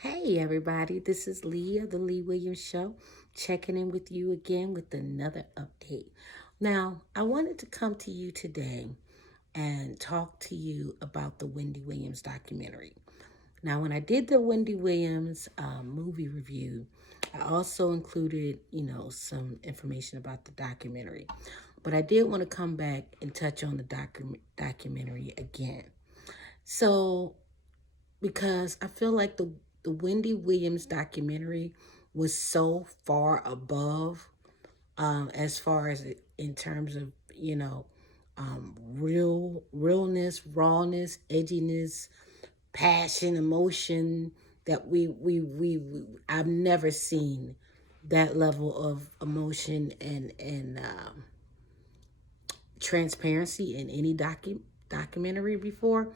Hey everybody, this is Lee of the Lee Williams Show, checking in with you again with another update. Now, I wanted to come to you today and talk to you about the Wendy Williams documentary. Now, when I did the Wendy Williams movie review, I also included, some information about the documentary. But I did want to come back and touch on the documentary again. So, because I feel like the Wendy Williams documentary was so far above, as far as in terms of realness, rawness, edginess, passion, emotion that we I've never seen that level of emotion and transparency in any documentary before.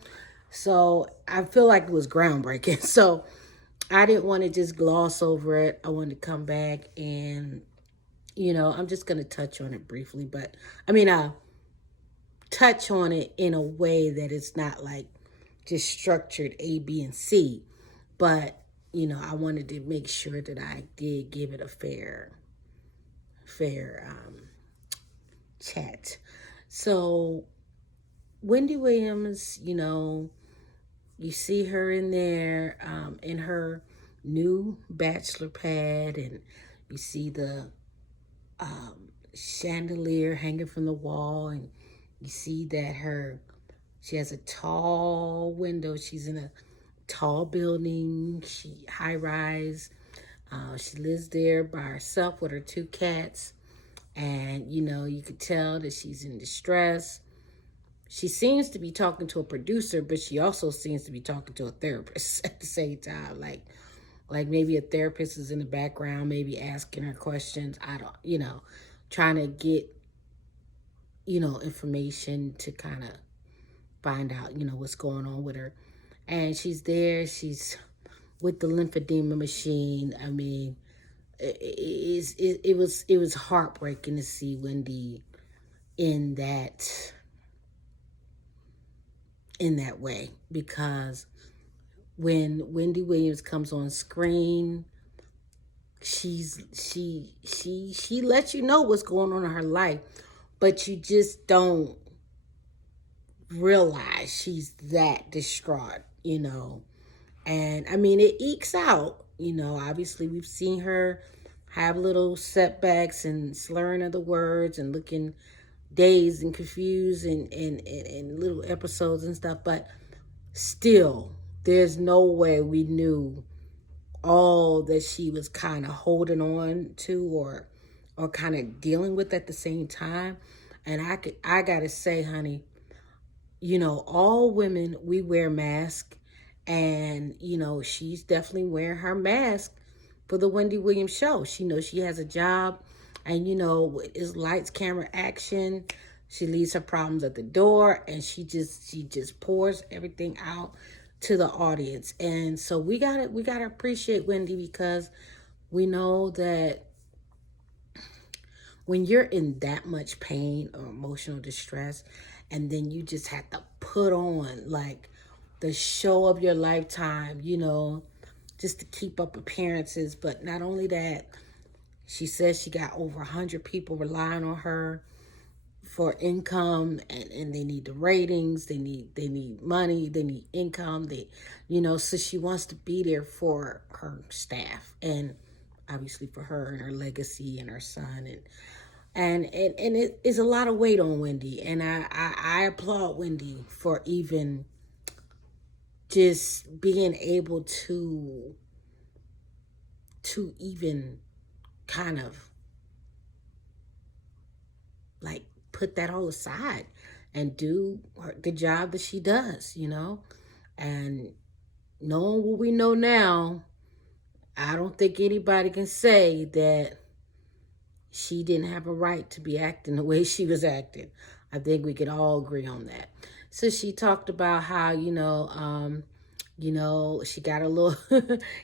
So I feel like it was groundbreaking. So I didn't want to just gloss over it. I wanted to come back and, I'm just going to touch on it briefly, but touch on it in a way that it's not like just structured A, B, and C. But, I wanted to make sure that I did give it a fair chat. So Wendy Williams, you see her in there in her new bachelor pad, and you see the chandelier hanging from the wall, and you see that she has a tall window. She's in a tall building, she high rise. She lives there by herself with her two cats, and you could tell that she's in distress. She seems to be talking to a producer, but she also seems to be talking to a therapist at the same time. Like maybe a therapist is in the background, maybe asking her questions. I don't, trying to get, information to kind of find out, what's going on with her. And she's there. She's with the lymphedema machine. I mean, it was heartbreaking to see Wendy in that way, because when Wendy Williams comes on screen, she lets you know what's going on in her life, but you just don't realize she's that distraught. And I mean, it ekes out. Obviously we've seen her have little setbacks and slurring of the words and looking dazed and confused and little episodes and stuff, but still, there's no way we knew all that she was kind of holding on to or kind of dealing with at the same time. And I gotta say, honey, all women, we wear masks, and she's definitely wearing her mask for the Wendy Williams show. She knows she has a job, and it's lights, camera, action. She leaves her problems at the door, and she just pours everything out to the audience. And so we gotta appreciate Wendy, because we know that when you're in that much pain or emotional distress, and then you just have to put on like the show of your lifetime, just to keep up appearances. But not only that, she says she got over 100 people relying on her for income, and they need the ratings, they need money, they need income, so she wants to be there for her staff, and obviously for her and her legacy and her son, and it is a lot of weight on Wendy. And I applaud Wendy for even just being able to even kind of like put that all aside and do the job that she does. And knowing what we know now, I don't think anybody can say that she didn't have a right to be acting the way she was acting. I think we could all agree on that. So she talked about how, she got a little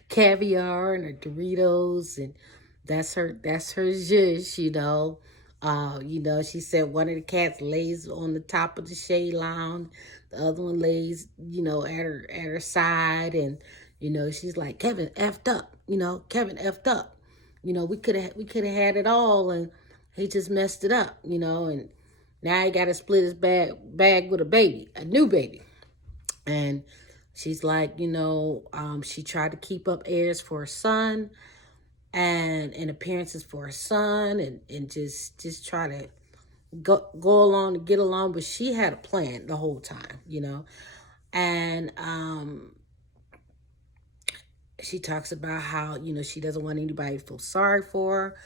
caviar and her Doritos, and that's her zhuzh. She said one of the cats lays on the top of the shade lounge, the other one lays, at her side, and She's like, Kevin effed up. Kevin effed up. We could have had it all, and he just messed it up. And now he got to split his bag with a new baby. And she's like, she tried to keep up airs for her son and appearances for her son, and just try to go along to get along, but she had a plan the whole time. And she talks about how, she doesn't want anybody to feel sorry for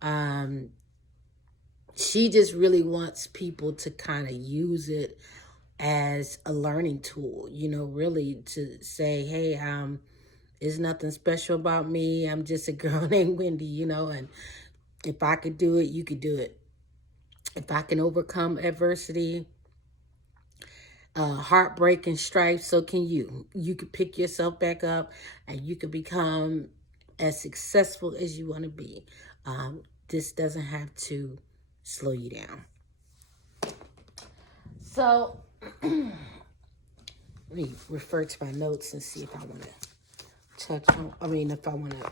her. She just really wants people to kind of use it as a learning tool, really to say, hey, there's nothing special about me. I'm just a girl named Wendy, and if I could do it, you could do it. If I can overcome adversity, heartbreak and strife, so can you. You can pick yourself back up, and you can become as successful as you want to be. This doesn't have to slow you down. So let me refer to my notes and see if I want to touch on, if I want to,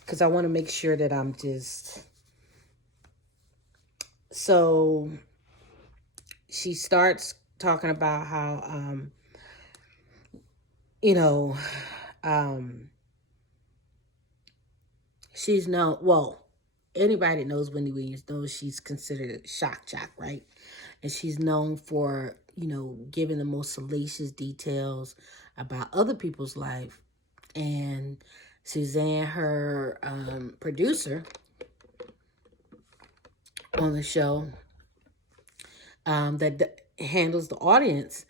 because I want to make sure that I'm just, so she starts talking about how, she's known, well, anybody that knows Wendy Williams knows she's considered a shock jock, right? And she's known for, giving the most salacious details about other people's life. And Suzanne, her producer on the show, that handles the audience,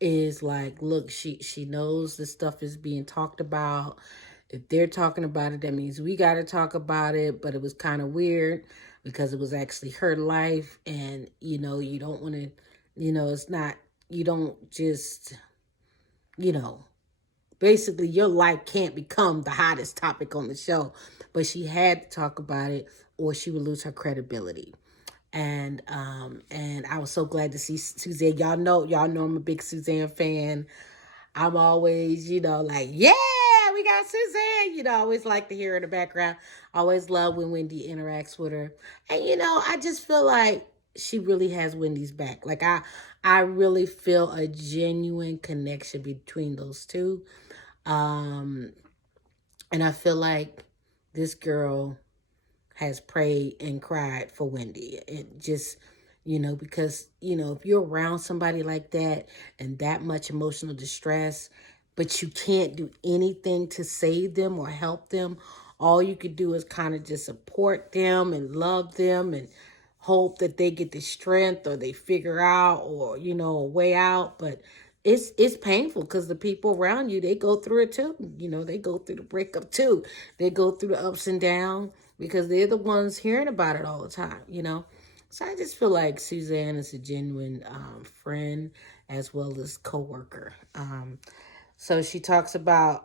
is like, look, she knows this stuff is being talked about. If they're talking about it, that means we got to talk about it. But it was kind of weird because it was actually her life. And, you don't want to, it's not, you don't just, basically your life can't become the hottest topic on the show. But she had to talk about it or she would lose her credibility. And I was so glad to see Suzanne. Y'all know I'm a big Suzanne fan. I'm always, like, yeah, we got Suzanne. I always like to hear her in the background. I always love when Wendy interacts with her. And, I just feel like she really has Wendy's back. Like, I really feel a genuine connection between those two. And I feel like this girl has prayed and cried for Wendy. It just, because, if you're around somebody like that and that much emotional distress, but you can't do anything to save them or help them, all you could do is kind of just support them and love them and hope that they get the strength or they figure out or, a way out. But it's painful because the people around you, they go through it too. They go through the breakup too. They go through the ups and downs because they're the ones hearing about it all the time, So I just feel like Suzanne is a genuine friend as well as co-worker. So she talks about,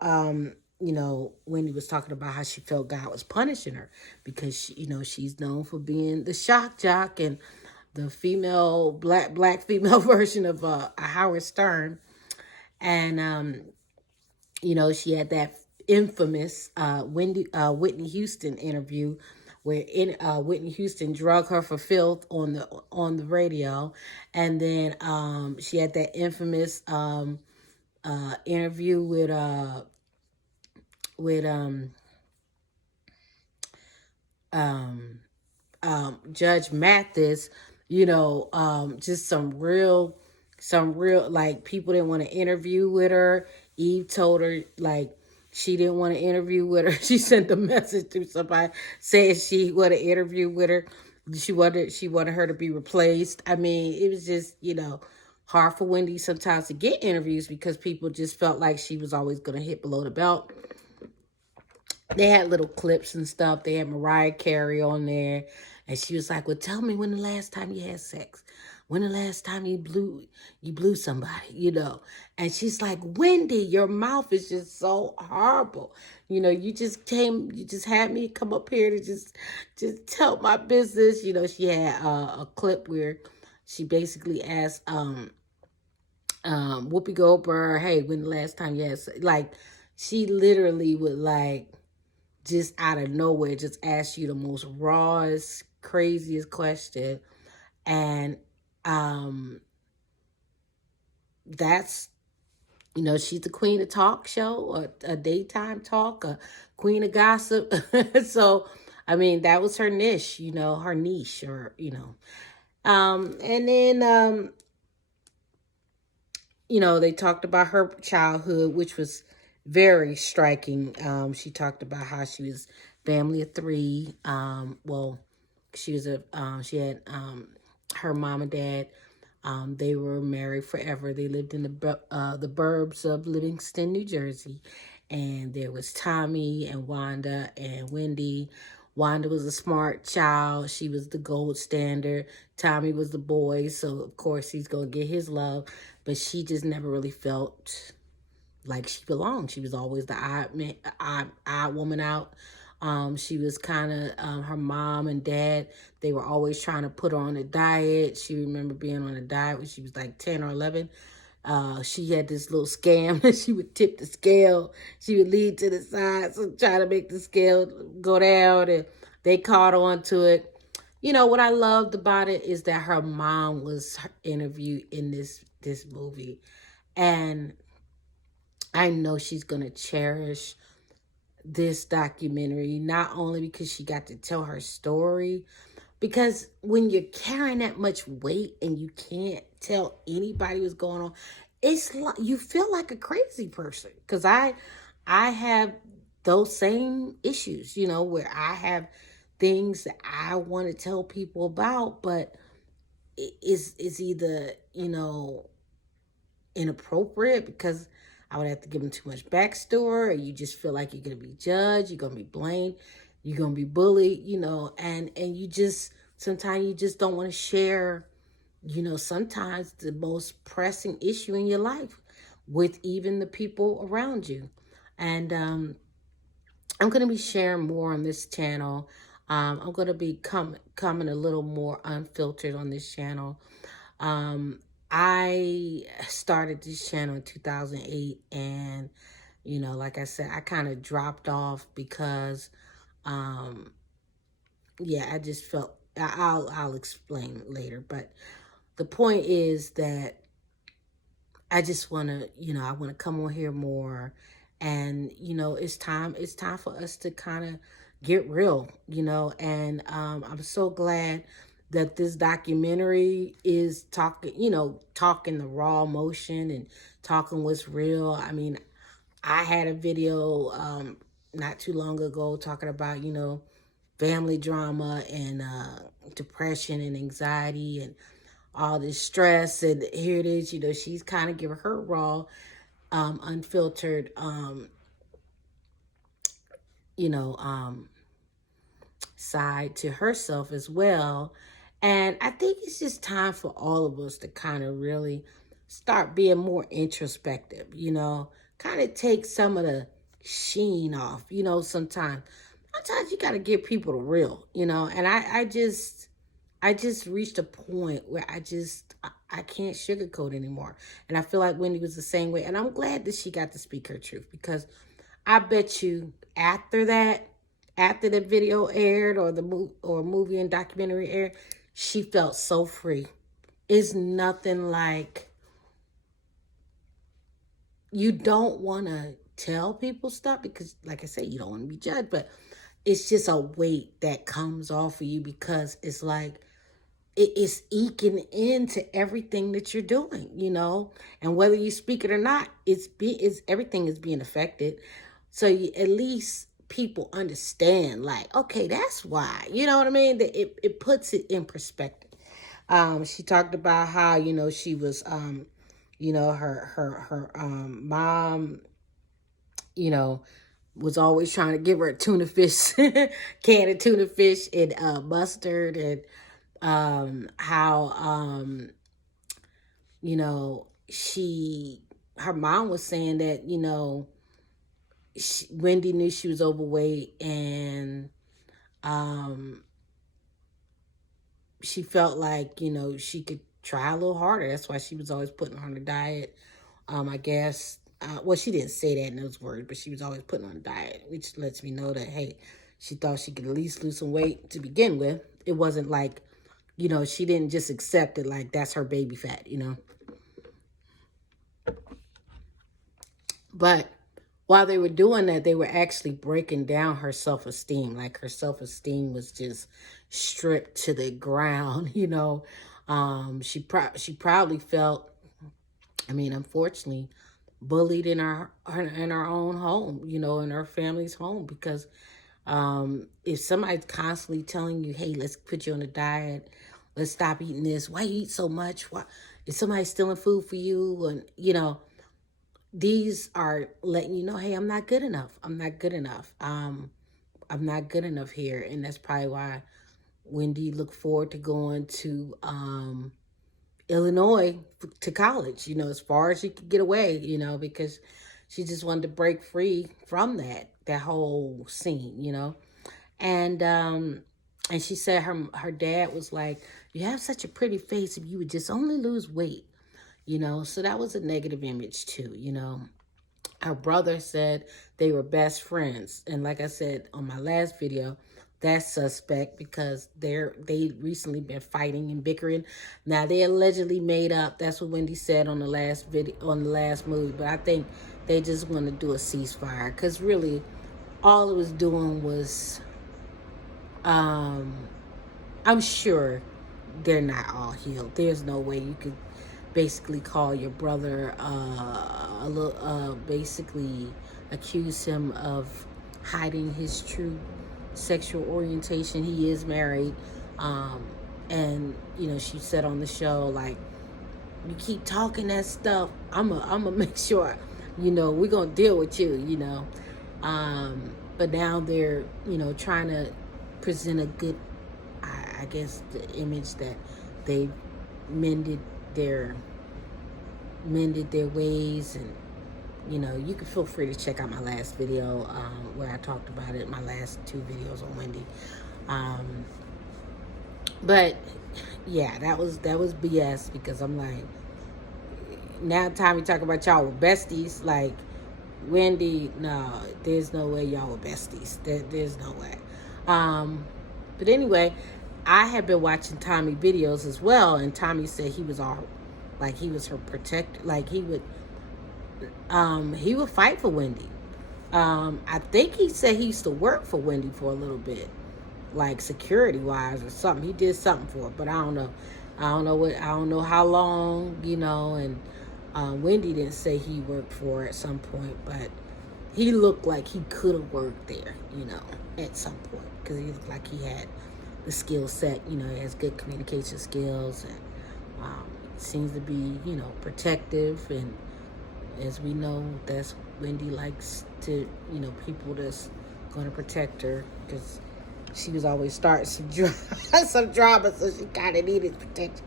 Wendy was talking about how she felt God was punishing her because, she's known for being the shock jock and the female, black female version of a Howard Stern. And, she had that infamous Whitney Houston interview where Whitney Houston drug her for filth on the radio. And then she had that infamous interview with Judge Mathis, just some real, like, people didn't want to interview with her. Eve told her, like, she didn't want to interview with her. She sent a message to somebody saying she wanted to interview with her. She wanted her to be replaced. It was just, hard for Wendy sometimes to get interviews because people just felt like she was always going to hit below the belt. They had little clips and stuff. They had Mariah Carey on there. And she was like, well, tell me when the last time you had sex. When the last time you blew somebody, And she's like, Wendy, your mouth is just so horrible. You just had me come up here to just tell my business. She had a clip where she basically asked Whoopi Goldberg, hey, when the last time, yes, like, she literally would, like, just out of nowhere, just ask you the most rawest, craziest question. And um, that's, she's the queen of talk show, a daytime talk, a queen of gossip. So, I mean, that was her niche, her niche, or, and then, they talked about her childhood, which was very striking. She talked about how she was family of three. Well, she had her mom and dad. They were married forever. They lived in the burbs of Livingston, New Jersey, and there was Tommy and Wanda and Wendy. Wanda was a smart child. She was the gold standard. Tommy was the boy, so of course he's gonna get his love. But she just never really felt like she belonged. She was always the odd woman out. She was kind of her mom and dad. They were always trying to put her on a diet. She remembered being on a diet when she was like 10 or 11. She had this little scam that she would tip the scale. She would lead to the side, so try to make the scale go down, and they caught on to it. What I loved about it is that her mom was interviewed in this movie, and I know she's gonna cherish this documentary, not only because she got to tell her story, because when you're carrying that much weight and you can't tell anybody what's going on, it's like you feel like a crazy person. Because I have those same issues, where I have things that I want to tell people about, but it's either, inappropriate because I would have to give them too much backstory, or you just feel like you're gonna be judged, you're gonna be blamed, you're gonna be bullied, and you just sometimes you just don't want to share, sometimes the most pressing issue in your life with even the people around you. And I'm gonna be sharing more on this channel. I'm gonna be coming a little more unfiltered on this channel. Um, I started this channel in 2008, and like I said, I kind of dropped off because um yeah, I just felt I'll explain later, but the point is that I just want to, I want to come on here more, and it's time for us to kind of get real, and I'm so glad that this documentary is talking the raw emotion and talking what's real. I mean, I had a video not too long ago talking about, family drama and depression and anxiety and all this stress, and here it is, she's kind of giving her raw unfiltered you know side to herself as well. And I think it's just time for all of us to kind of really start being more introspective, kind of take some of the sheen off, sometimes you got to give people the real, and I just reached a point where I can't sugarcoat anymore. And I feel like Wendy was the same way. And I'm glad that she got to speak her truth, because I bet you after the video aired, or the movie and documentary aired, she felt so free. It's nothing like, you don't want to tell people stuff because, like I said, you don't want to be judged, but it's just a weight that comes off of you, because it's like, it's eking into everything that you're doing, and whether you speak it or not, it's everything is being affected. So at least people understand, like, okay, that's why, you know what I mean? That it puts it in perspective. She talked about how, she was, her mom, you know, was always trying to give her a tuna fish, can of tuna fish and mustard, and how her mom was saying that, Wendy knew she was overweight, and she felt like, she could try a little harder. That's why she was always putting her on the diet. I guess, well, she didn't say that in those words, but she was always putting on a diet, which lets me know that, hey, she thought she could at least lose some weight to begin with. It wasn't like, she didn't just accept it like that's her baby fat. But while they were doing that, they were actually breaking down her self-esteem. Like her self-esteem was just stripped to the ground. She probably felt, unfortunately, bullied in our own home, in her family's home, because if somebody's constantly telling you, hey, let's put you on a diet, let's stop eating this, why you eat so much, why is somebody stealing food for you, and these are letting you know, hey, I'm not good enough, I'm not good enough, I'm not good enough here. And that's probably why Wendy looked forward to going to Illinois to college, as far as she could get away, because she just wanted to break free from that whole scene. And she said her dad was like, you have such a pretty face if you would just only lose weight, so that was a negative image too. Her brother said they were best friends, and like I said on my last video, that's suspect because they recently been fighting and bickering. Now they allegedly made up. That's what Wendy said on the last video, on the last movie. But I think they just want to do a ceasefire, because really all it was doing was, I'm sure they're not all healed. There's no way you could basically call your brother basically accuse him of hiding his true sexual orientation. He is married, and she said on the show, like, you keep talking that stuff, I'm gonna make sure we're gonna deal with you. But now they're trying to present a good, I guess, the image that they mended their ways. And you can feel free to check out my last video where I talked about it, my last 2 videos on Wendy. But yeah, that was BS, because I'm like, now time we talk about y'all were besties, like Wendy, no, there's no way y'all were besties. There's no way. But anyway, I had been watching Tommy videos as well, and Tommy said he was her protector. Like he would fight for Wendy. I think he said he used to work for Wendy for a little bit, like security wise or something. He did something for it, but I don't know. I don't know how long, and Wendy didn't say he worked for it at some point, but he looked like he could have worked there, at some point, because he looked like he had the skill set. He has good communication skills, and seems to be, protective. And as we know, that's Wendy likes to, people that's going to protect her, because she was always starting some drama, so she kind of needed protection.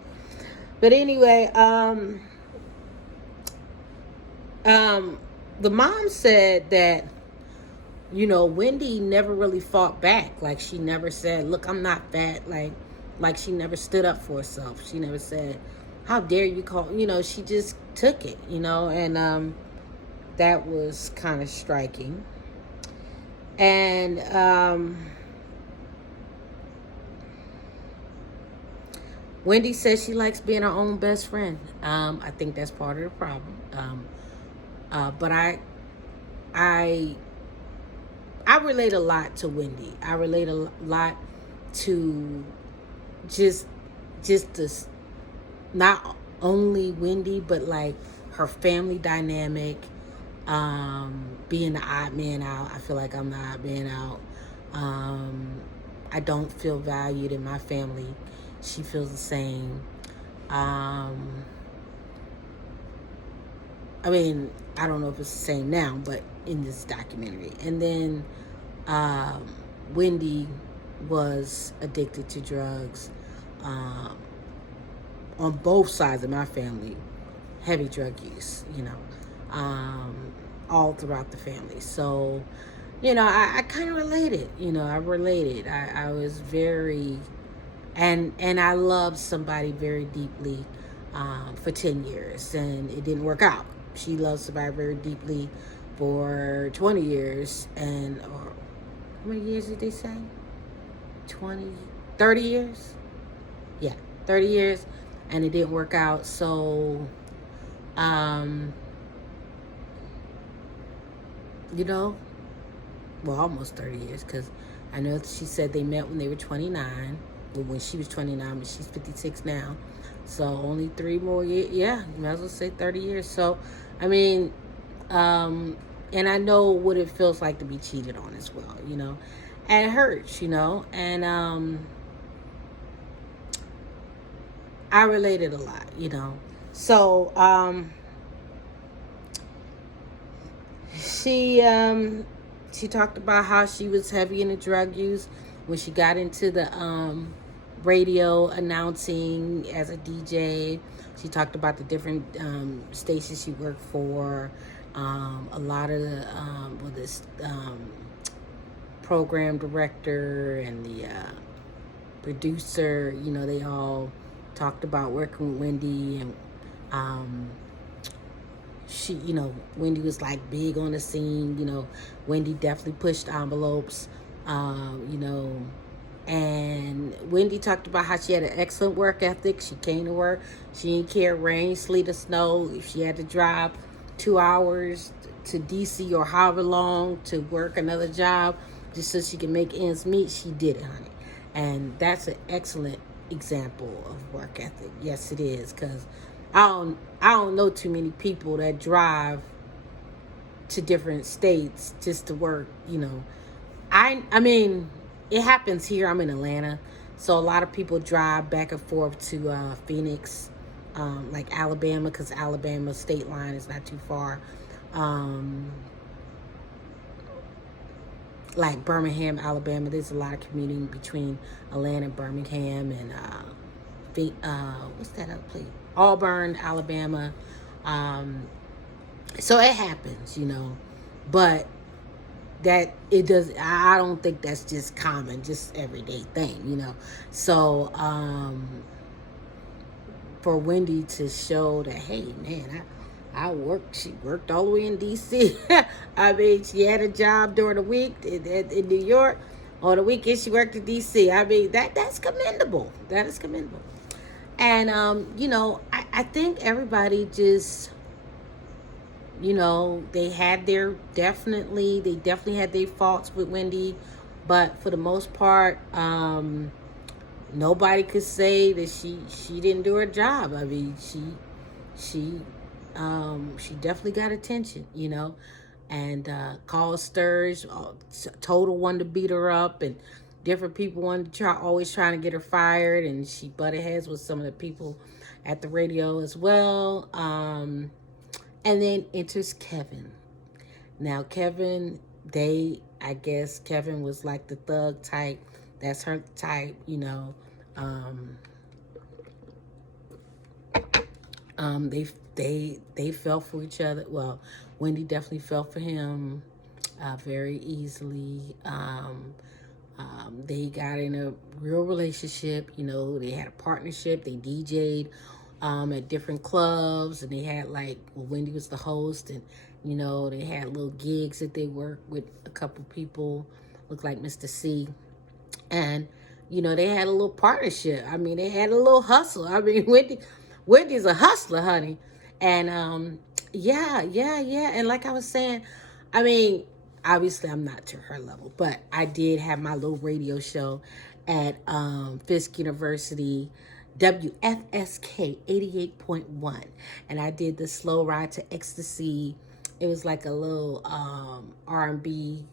But anyway, the mom said that, Wendy never really fought back. Like, she never said, look, I'm not fat. Like she never stood up for herself. She never said, how dare you call, she just took it, and that was kind of striking. And Wendy says she likes being her own best friend. I think that's part of the problem. But I relate a lot to Wendy. I relate a lot to just this, not only Wendy, but like her family dynamic, being the odd man out. I feel like I'm the odd man out. I don't feel valued in my family. She feels the same. I don't know if it's the same now, but in this documentary. And then Wendy was addicted to drugs. On both sides of my family, heavy drug use, all throughout the family. So, I kind of related, I related. I was very, and I loved somebody very deeply, for 10 years, and it didn't work out. She loved Survivor very deeply for 20 years, and or how many years did they say? 20, 30 years? Yeah, 30 years, and it didn't work out. So, you know, well, almost 30 years, because I know she said they met when they were 29, well, when she was 29, but she's 56 now. So only 3 more years. Yeah, you might as well say 30 years. So, I mean, and I know what it feels like to be cheated on as well, and it hurts, and I related a lot. So, she talked about how she was heavy into drug use when she got into the radio announcing as a DJ. She talked about the different stations she worked for. A lot of this program director and the producer, they all talked about working with Wendy, and she, Wendy was like big on the scene. Wendy definitely pushed envelopes, and Wendy talked about how she had an excellent work ethic. She came to work. She didn't care rain, sleet, or snow. If she had to drive 2 hours to DC or however long to work another job just so she can make ends meet, she did it, honey. And that's an excellent example of work ethic. Yes, it is, because I don't know too many people that drive to different states just to work. I mean, it happens here. I'm in Atlanta, so a lot of people drive back and forth to Phoenix, like Alabama, because Alabama state line is not too far. Like Birmingham, Alabama, there's a lot of commuting between Atlanta, Birmingham, and what's that other place? Auburn, Alabama. So it happens, but that it does. I don't think that's just common, just everyday thing, So for Wendy to show that, hey man, I worked. She worked all the way in DC. I mean, she had a job during the week in New York. On the weekend, she worked in DC. I mean, that's commendable. That is commendable. And I think everybody just, they definitely had their faults with Wendy, but for the most part, nobody could say that she didn't do her job. I mean, she definitely got attention, and called stirs, total wanted to beat her up, and different people wanted to always trying to get her fired, and she butted heads with some of the people at the radio as well. And then enters Kevin. Now Kevin, I guess Kevin was like the thug type. That's her type, They fell for each other. Well, Wendy definitely fell for him very easily. They got in a real relationship. They had a partnership. They DJ'd at different clubs, and they had Wendy was the host, and they had little gigs that they worked with a couple people, looked like Mr. C, and they had a little partnership. I mean, they had a little hustle. I mean, Wendy's a hustler, honey. And yeah. And like I was saying, I mean, obviously I'm not to her level, but I did have my little radio show at Fisk University, WFSK 88.1. And I did the Slow Ride to Ecstasy. It was like a little R&B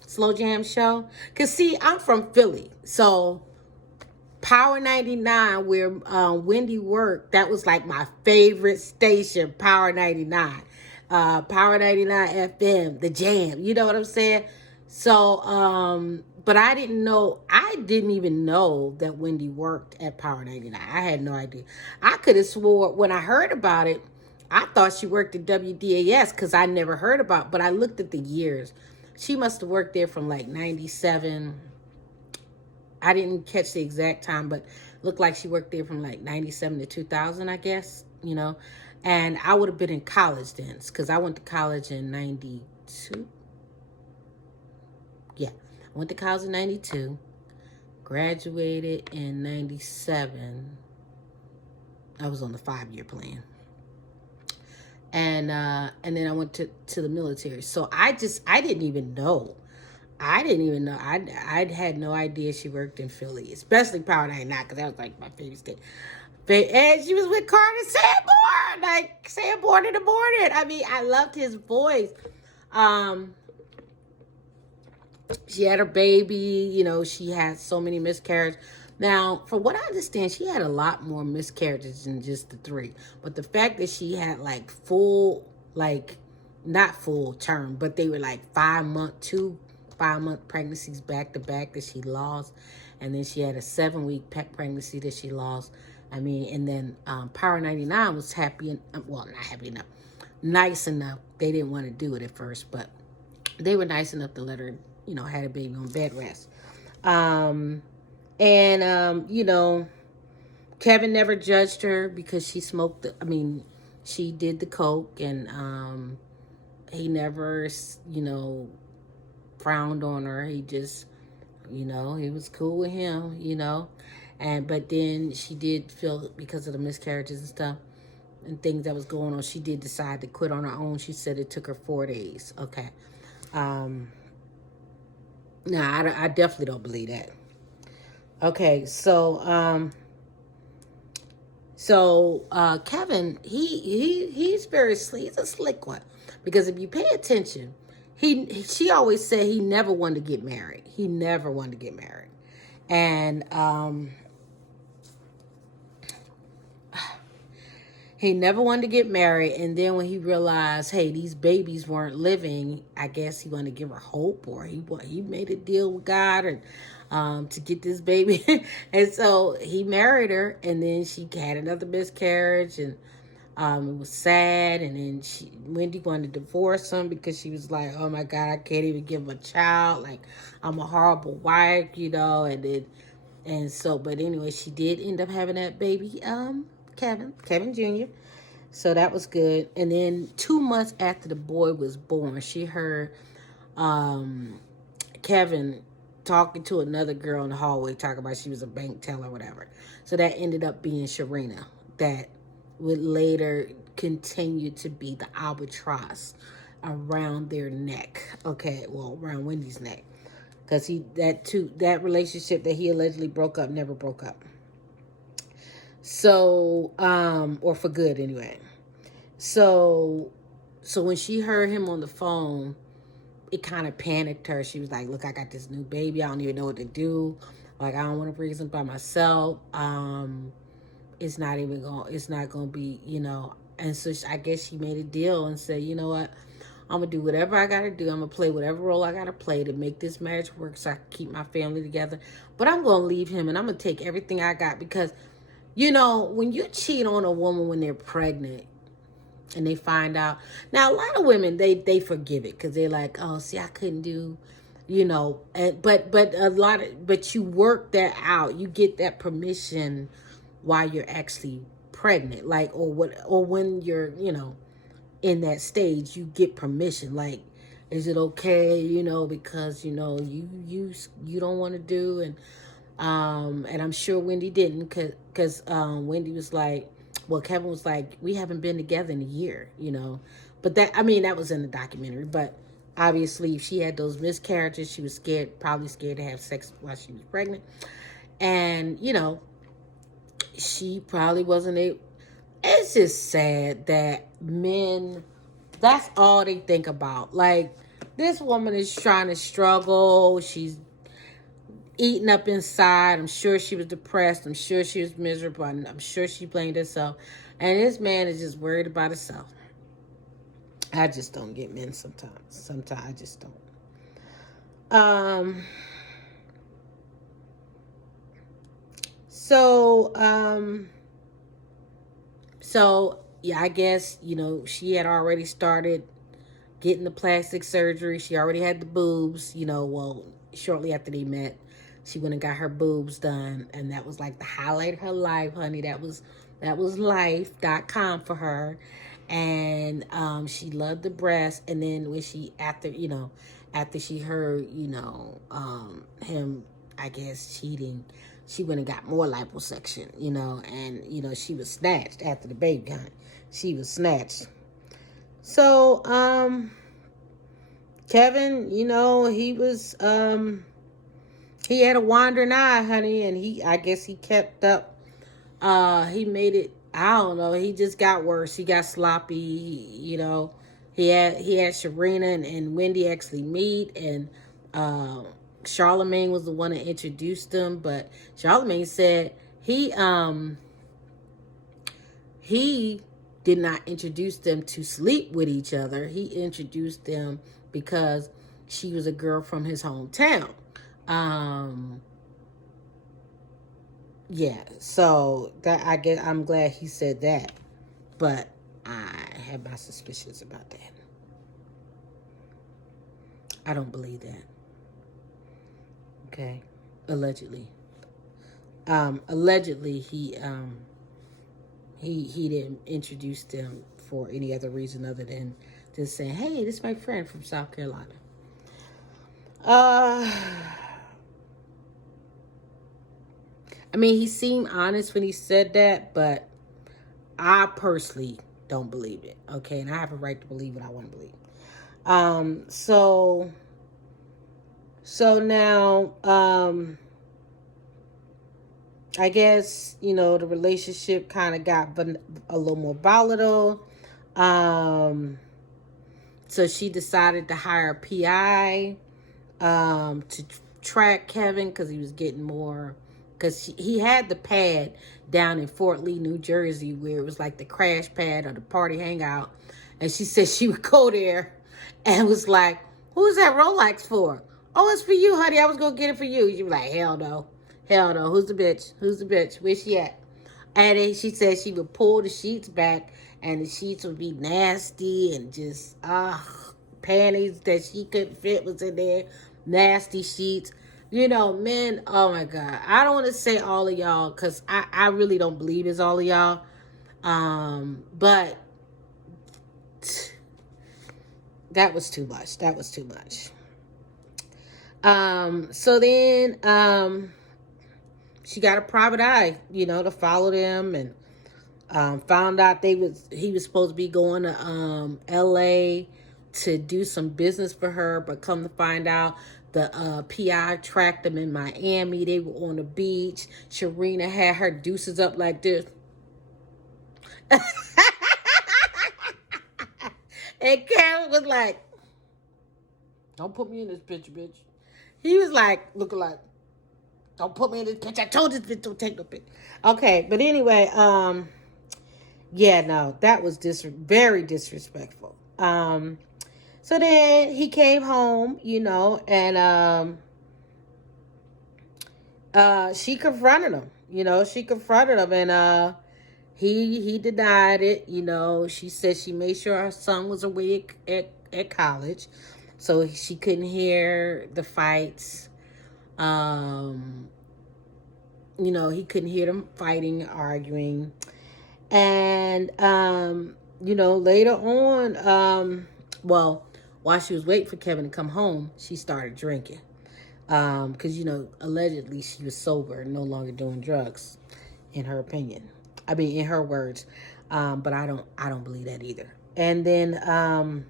slow jam show. Because, see, I'm from Philly. So Power 99, where Wendy worked, that was like my favorite station, Power 99. Power 99 FM, the jam. You know what I'm saying? So, but I didn't even know that Wendy worked at Power 99. I had no idea. I could have swore when I heard about it, I thought she worked at WDAS because I never heard about it, but I looked at the years. She must have worked there from like 97. I didn't catch the exact time, but Looked like she worked there from like 97 to 2000, I guess, And I would have been in college then, because I went to college in 92. Yeah, I went to college in 92, graduated in 97. I was on the 5-year plan. And then I went to the military. So I didn't even know. I had no idea she worked in Philly, especially Power 99, because that was like my favorite state. And she was with Carter Sanborn, like Sanborn in the morning. I mean, I loved his voice. She had her baby, she had so many miscarriages. Now, from what I understand, she had a lot more miscarriages than just the 3. But the fact that she had like full, like not full term, but they were like 2 5-month pregnancies back to back that she lost. And then she had a 7-week pregnancy that she lost. I mean, and then Power 99 was happy, not happy enough, nice enough. They didn't want to do it at first, but they were nice enough to let her, had a baby on bed rest. Kevin never judged her because she smoked, she did the coke, and he never, frowned on her. He just, he was cool with him, but then she did feel, because of the miscarriages and stuff and things that was going on, she did decide to quit on her own. She said it took her 4 days. Okay. I definitely don't believe that. Okay, so Kevin, he's he's a slick one, because if you pay attention, she always said he never wanted to get married. He never wanted to get married, and he never wanted to get married. And then when he realized, hey, these babies weren't living, I guess he wanted to give her hope, or he made a deal with God, or to get this baby. And so he married her, and then she had another miscarriage, and it was sad. And then Wendy wanted to divorce him because she was like, oh my God, I can't even give him a child. Like, I'm a horrible wife, but anyway, she did end up having that baby, Kevin Jr. So that was good. And then 2 months after the boy was born, she heard Kevin talking to another girl in the hallway, talking about she was a bank teller or whatever. So that ended up being Sharina, that would later continue to be the albatross around their neck. Okay, well, around Wendy's neck. Because that relationship that he allegedly broke up never broke up. So, or for good anyway. So when she heard him on the phone, it kind of panicked her. She was like, look, I got this new baby. I don't even know what to do. Like, I don't want to raise him by myself. It's not going to be, And so I guess she made a deal and said, you know what? I'm going to do whatever I got to do. I'm going to play whatever role I got to play to make this marriage work so I can keep my family together. But I'm going to leave him, and I'm going to take everything I got, because when you cheat on a woman when they're pregnant and they find out. Now, a lot of women, they forgive it because they're like, oh, see, I couldn't do, but you work that out. You get that permission while you're actually pregnant, like, or when you're, in that stage, you get permission. Like, is it okay, because, you don't want to do, and I'm sure Wendy didn't, because Wendy was like, well, Kevin was like, we haven't been together in a year, but that was in the documentary. But obviously, if she had those miscarriages, she was probably scared to have sex while she was pregnant, and she probably wasn't able. It's just sad that men, that's all they think about. Like, this woman is trying to struggle. She's eating up inside. I'm sure she was depressed. I'm sure she was miserable. I'm sure she blamed herself. And this man is just worried about himself. I just don't get men sometimes. Sometimes I just don't. So yeah, I guess, she had already started getting the plastic surgery. She already had the boobs, shortly after they met. She went and got her boobs done, and that was like the highlight of her life, honey. That was life.com for her. And she loved the breast. And then when she, after she heard, him, I guess, cheating, she went and got more liposuction, and, she was snatched after the baby, honey. She was snatched. So, Kevin, he was, he had a wandering eye, honey, and I guess he kept up. He made it, I don't know, he just got worse. He got sloppy, He had Sharina and Wendy actually meet, and Charlamagne was the one that introduced them, but Charlamagne said he did not introduce them to sleep with each other. He introduced them because she was a girl from his hometown. Yeah, so that, I guess, I'm glad he said that, but I have my suspicions about that. I don't believe that. Okay, allegedly. Allegedly he didn't introduce them for any other reason other than just saying, "Hey, this is my friend from South Carolina." I mean, he seemed honest when he said that, but I personally don't believe it. Okay, and I have a right to believe what I want to believe. So now, I guess, the relationship kind of got a little more volatile. So she decided to hire a PI to track Kevin because he was getting more, because he had the pad down in Fort Lee, New Jersey, where it was like the crash pad or the party hangout. And she said she would go there and was like, "Who's that Rolex for?" "Oh, it's for you, honey. I was going to get it for you." She was like, "Hell no. Hell no. Who's the bitch? Who's the bitch? Where's she at?" And then she said she would pull the sheets back and the sheets would be nasty and just, panties that she couldn't fit was in there. Nasty sheets. Men, oh my God. I don't want to say all of y'all because I really don't believe it's all of y'all. But that was too much. That was too much. So then, she got a private eye, to follow them, and found out he was supposed to be going to LA to do some business for her, but come to find out the PI tracked them in Miami. They were on the beach. Sharina had her deuces up like this. And Karen was like, "Don't put me in this picture, bitch." He was like, looking like, "Don't put me in this picture. I told this bitch don't take no picture." Okay, but anyway, yeah, no, that was very disrespectful. So then he came home, and she confronted him. And he denied it. She said she made sure her son was awake at college, so she couldn't hear the fights. He couldn't hear them fighting, arguing. And, later on, while she was waiting for Kevin to come home, she started drinking. Because, allegedly she was sober and no longer doing drugs, in her opinion. I mean, in her words. But I don't believe that either. And then,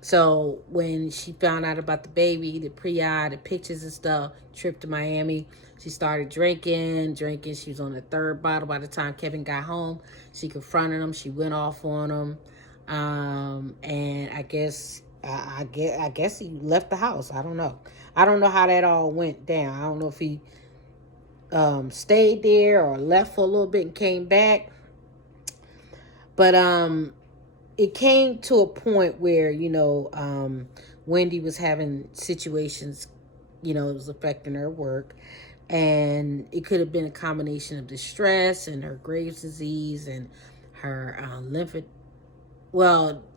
so when she found out about the baby, the pre-eye, the pictures and stuff, trip to Miami, she started drinking. She was on the third bottle by the time Kevin got home. She confronted him. She went off on him. And I guess he left the house. I don't know. I don't know how that all went down. I don't know if he stayed there or left for a little bit and came back. But it came to a point where, Wendy was having situations, it was affecting her work. And it could have been a combination of the stress and her Graves' disease and her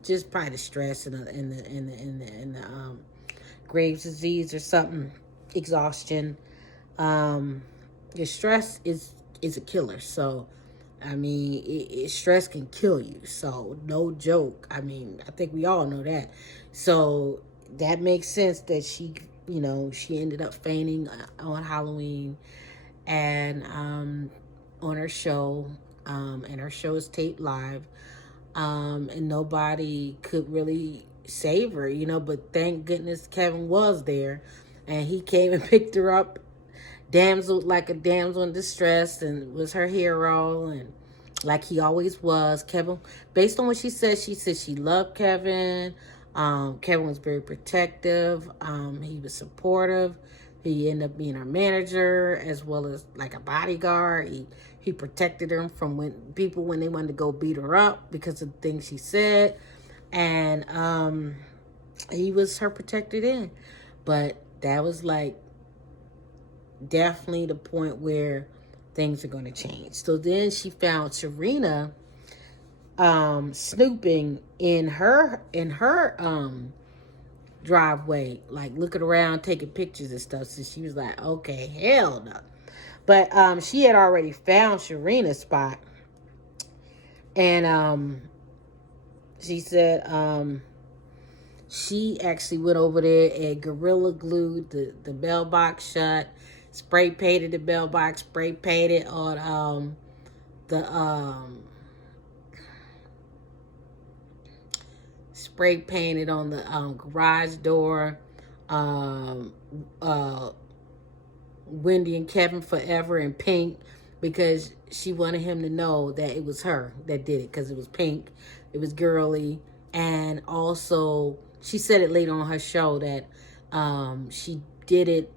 just probably the stress and the Graves' disease or something, exhaustion. Your stress is a killer. So, I mean, stress can kill you. So, no joke. I mean, I think we all know that. So, that makes sense that she ended up fainting on Halloween and on her show. And her show is taped live. And nobody could really save her, but thank goodness Kevin was there and he came and picked her up like a damsel in distress, and was her hero, and like he always was. Kevin, based on what she said she loved Kevin. Kevin was very protective. He was supportive. He ended up being her manager as well as like a bodyguard. He protected her from when they wanted to go beat her up because of the things she said, and he was her protected end. But that was like definitely the point where things are going to change. So then she found Serena snooping in her driveway, like looking around, taking pictures and stuff. So she was like, okay, hell no. But she had already found Serena's spot. And she said she actually went over there and gorilla glued the mailbox shut, spray painted the mailbox, spray painted on spray painted on the garage door. Wendy and Kevin forever in pink, because she wanted him to know that it was her that did it, because it was pink, it was girly. And also she said it later on her show that she did it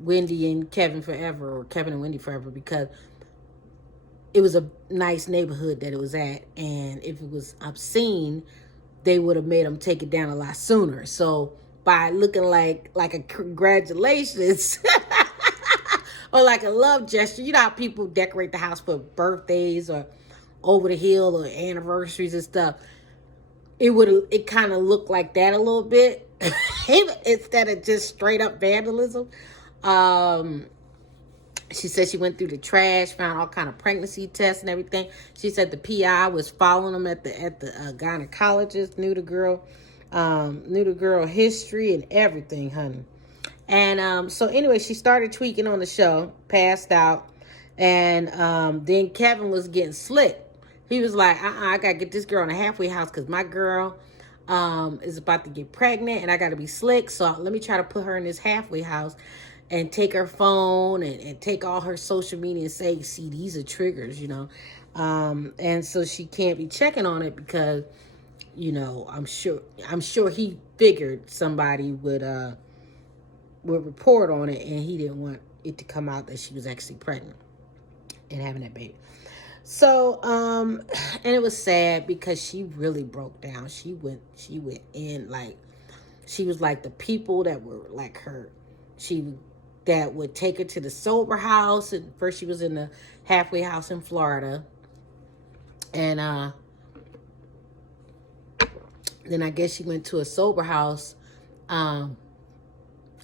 Wendy and Kevin forever, or Kevin and Wendy forever, because it was a nice neighborhood that it was at, and if it was obscene, they would have made them take it down a lot sooner. So by looking like a congratulations or like a love gesture, you know how people decorate the house for birthdays or over the hill or anniversaries and stuff. It kind of looked like that a little bit instead of just straight up vandalism. She said she went through the trash, found all kind of pregnancy tests and everything. She said the PI was following them at the gynecologist, knew the girl history and everything, honey. And so anyway, she started tweaking on the show, passed out, and then Kevin was getting slick. He was like, I gotta get this girl in a halfway house because my girl is about to get pregnant and I gotta be slick. So let me try to put her in this halfway house and take her phone and take all her social media and say, see, these are triggers, and so she can't be checking on it because, I'm sure he figured somebody would report on it, and he didn't want it to come out that she was actually pregnant and having that baby. So, and it was sad because she really broke down. She went in, like, she was like the people that were like her. That would take her to the sober house. And first she was in the halfway house in Florida. And then I guess she went to a sober house in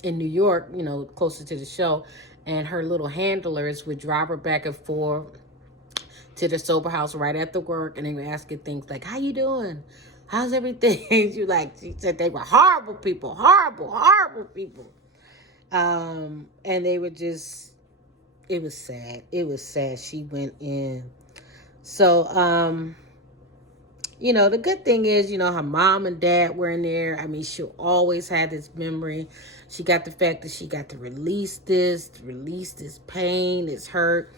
New York, closer to the show. And her little handlers would drive her back and forth to the sober house right after work. And they were asking things like, how you doing? How's everything? She said they were horrible people. Horrible people. And they were just, it was sad. She went in. So, the good thing is, her mom and dad were in there. I mean, she'll always have this memory. She got the fact that she got to release this pain, this hurt.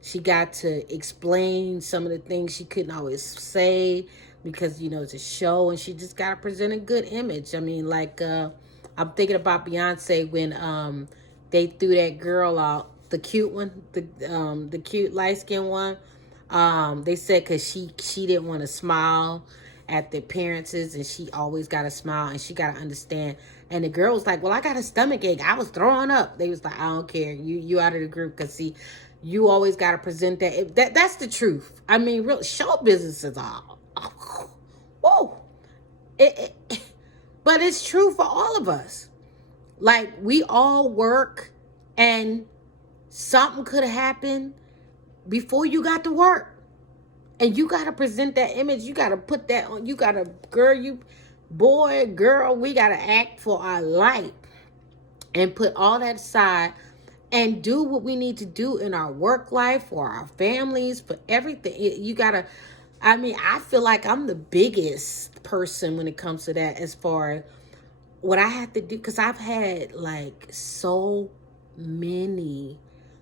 She got to explain some of the things she couldn't always say because, it's a show, and she just got to present a good image. I mean, like, I'm thinking about Beyonce when they threw that girl out, the cute one, the cute light-skinned one. They said because she didn't want to smile at the appearances, and she always got to smile, and she got to understand. And the girl was like, well, I got a stomach ache. I was throwing up. They was like, I don't care. You out of the group, because see, you always got to present that. That's the truth. I mean, real show business is all. Whoa. But it's true for all of us. Like, we all work, and something could have happened before you got to work. And you got to present that image. You got to put that on. You got to, boy, girl, we got to act for our life and put all that aside and do what we need to do in our work life, for our families, for everything. You got to, I mean, I feel like I'm the biggest person when it comes to that, as far as what I have to do, because I've had like so many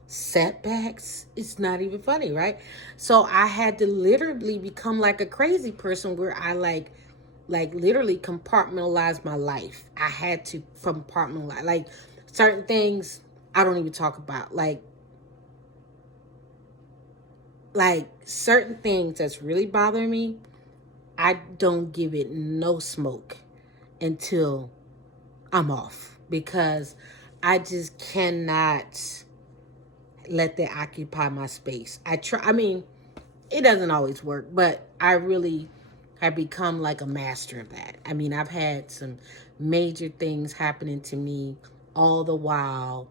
setbacks. It's not even funny, right? So I had to literally become like a crazy person, where I like literally compartmentalize my life. I had to compartmentalize like certain things I don't even talk about. Like certain things that's really bothering me, I don't give it no smoke until I'm off, because I just cannot let that occupy my space. I mean, it doesn't always work, but I really have become like a master of that. I mean, I've had some major things happening to me, all the while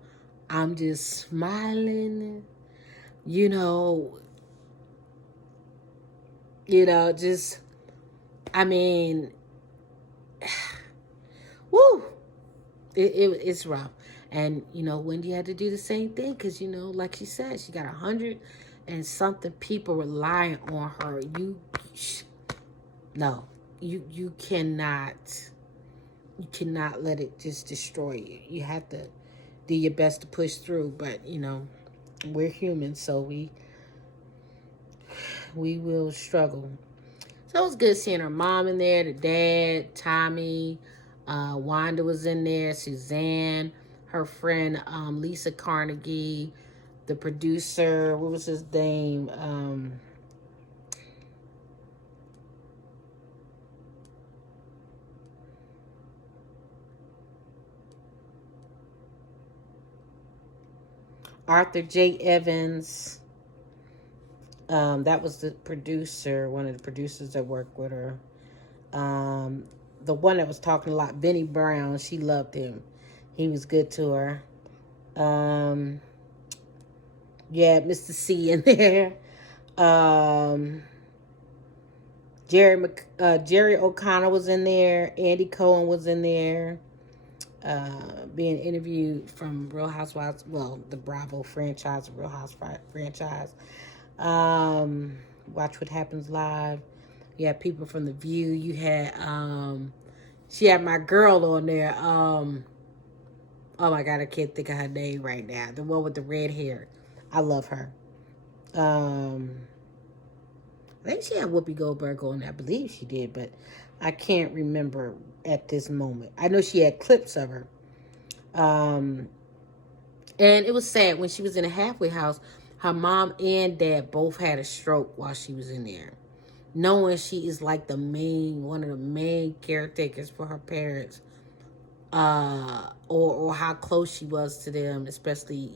I'm just smiling, you know, just, I mean, woo, it's rough. And, Wendy had to do the same thing, because, like she said, she got 100 and something people relying on her. No, you cannot let it just destroy you. You have to do your best to push through. But, we're human, so we will struggle. So it was good seeing her mom in there, the dad, Tommy, Wanda was in there, Suzanne, her friend Lisa Carnegie, the producer, what was his name? Arthur J. Evans. That was the producer, one of the producers that worked with her. The one that was talking a lot, Benny Brown, she loved him. He was good to her. Yeah, Mr. C in there. Jerry O'Connor was in there. Andy Cohen was in there. Being interviewed from Real Housewives, well, the Bravo franchise, Real Housewives franchise. Watch What Happens Live. You had people from The View. You had, she had my girl on there. Oh my God, I can't think of her name right now. The one with the red hair. I love her. I think she had Whoopi Goldberg on there. I believe she did, but I can't remember at this moment. I know she had clips of her. And it was sad when she was in a halfway house. Her mom and dad both had a stroke while she was in there. Knowing she is like one of the main caretakers for her parents, or how close she was to them, especially,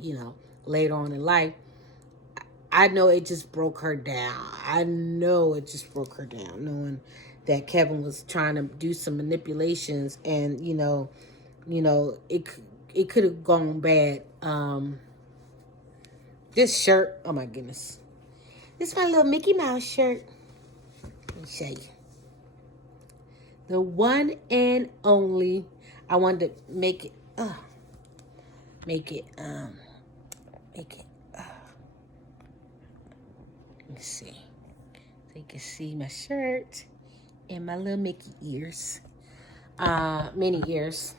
later on in life. I know it just broke her down. I know it just broke her down, knowing that Kevin was trying to do some manipulations, and it could have gone bad. This shirt, oh my goodness, this is my little Mickey Mouse shirt. Let me show you. The one and only. I wanted to make it. Make it. Let's see. So you can see my shirt and my little Mickey ears. Mini ears.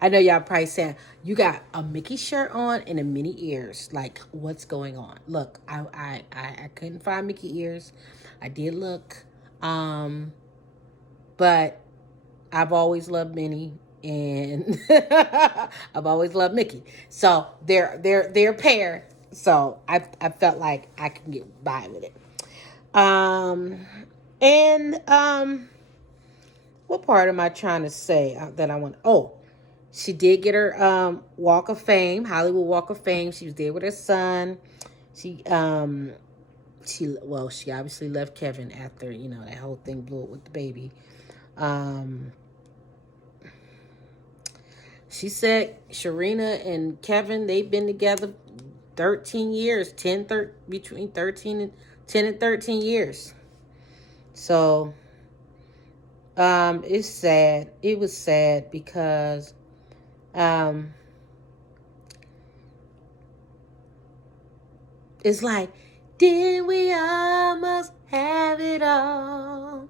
I know y'all probably saying, you got a Mickey shirt on and a mini ears. Like, what's going on? Look, I couldn't find Mickey ears. I did look. But I've always loved Minnie, and I've always loved Mickey. So they're a pair. So I felt like I can get by with it. And what part am I trying to say that I want? Oh, she did get her Walk of Fame, Hollywood Walk of Fame. She was there with her son. She obviously left Kevin after, that whole thing blew up with the baby. She said Sharina and Kevin, they've been together 13 years, between 13 and 10 and 13 years. So, it's sad. It was sad because, it's like, did we almost have it all?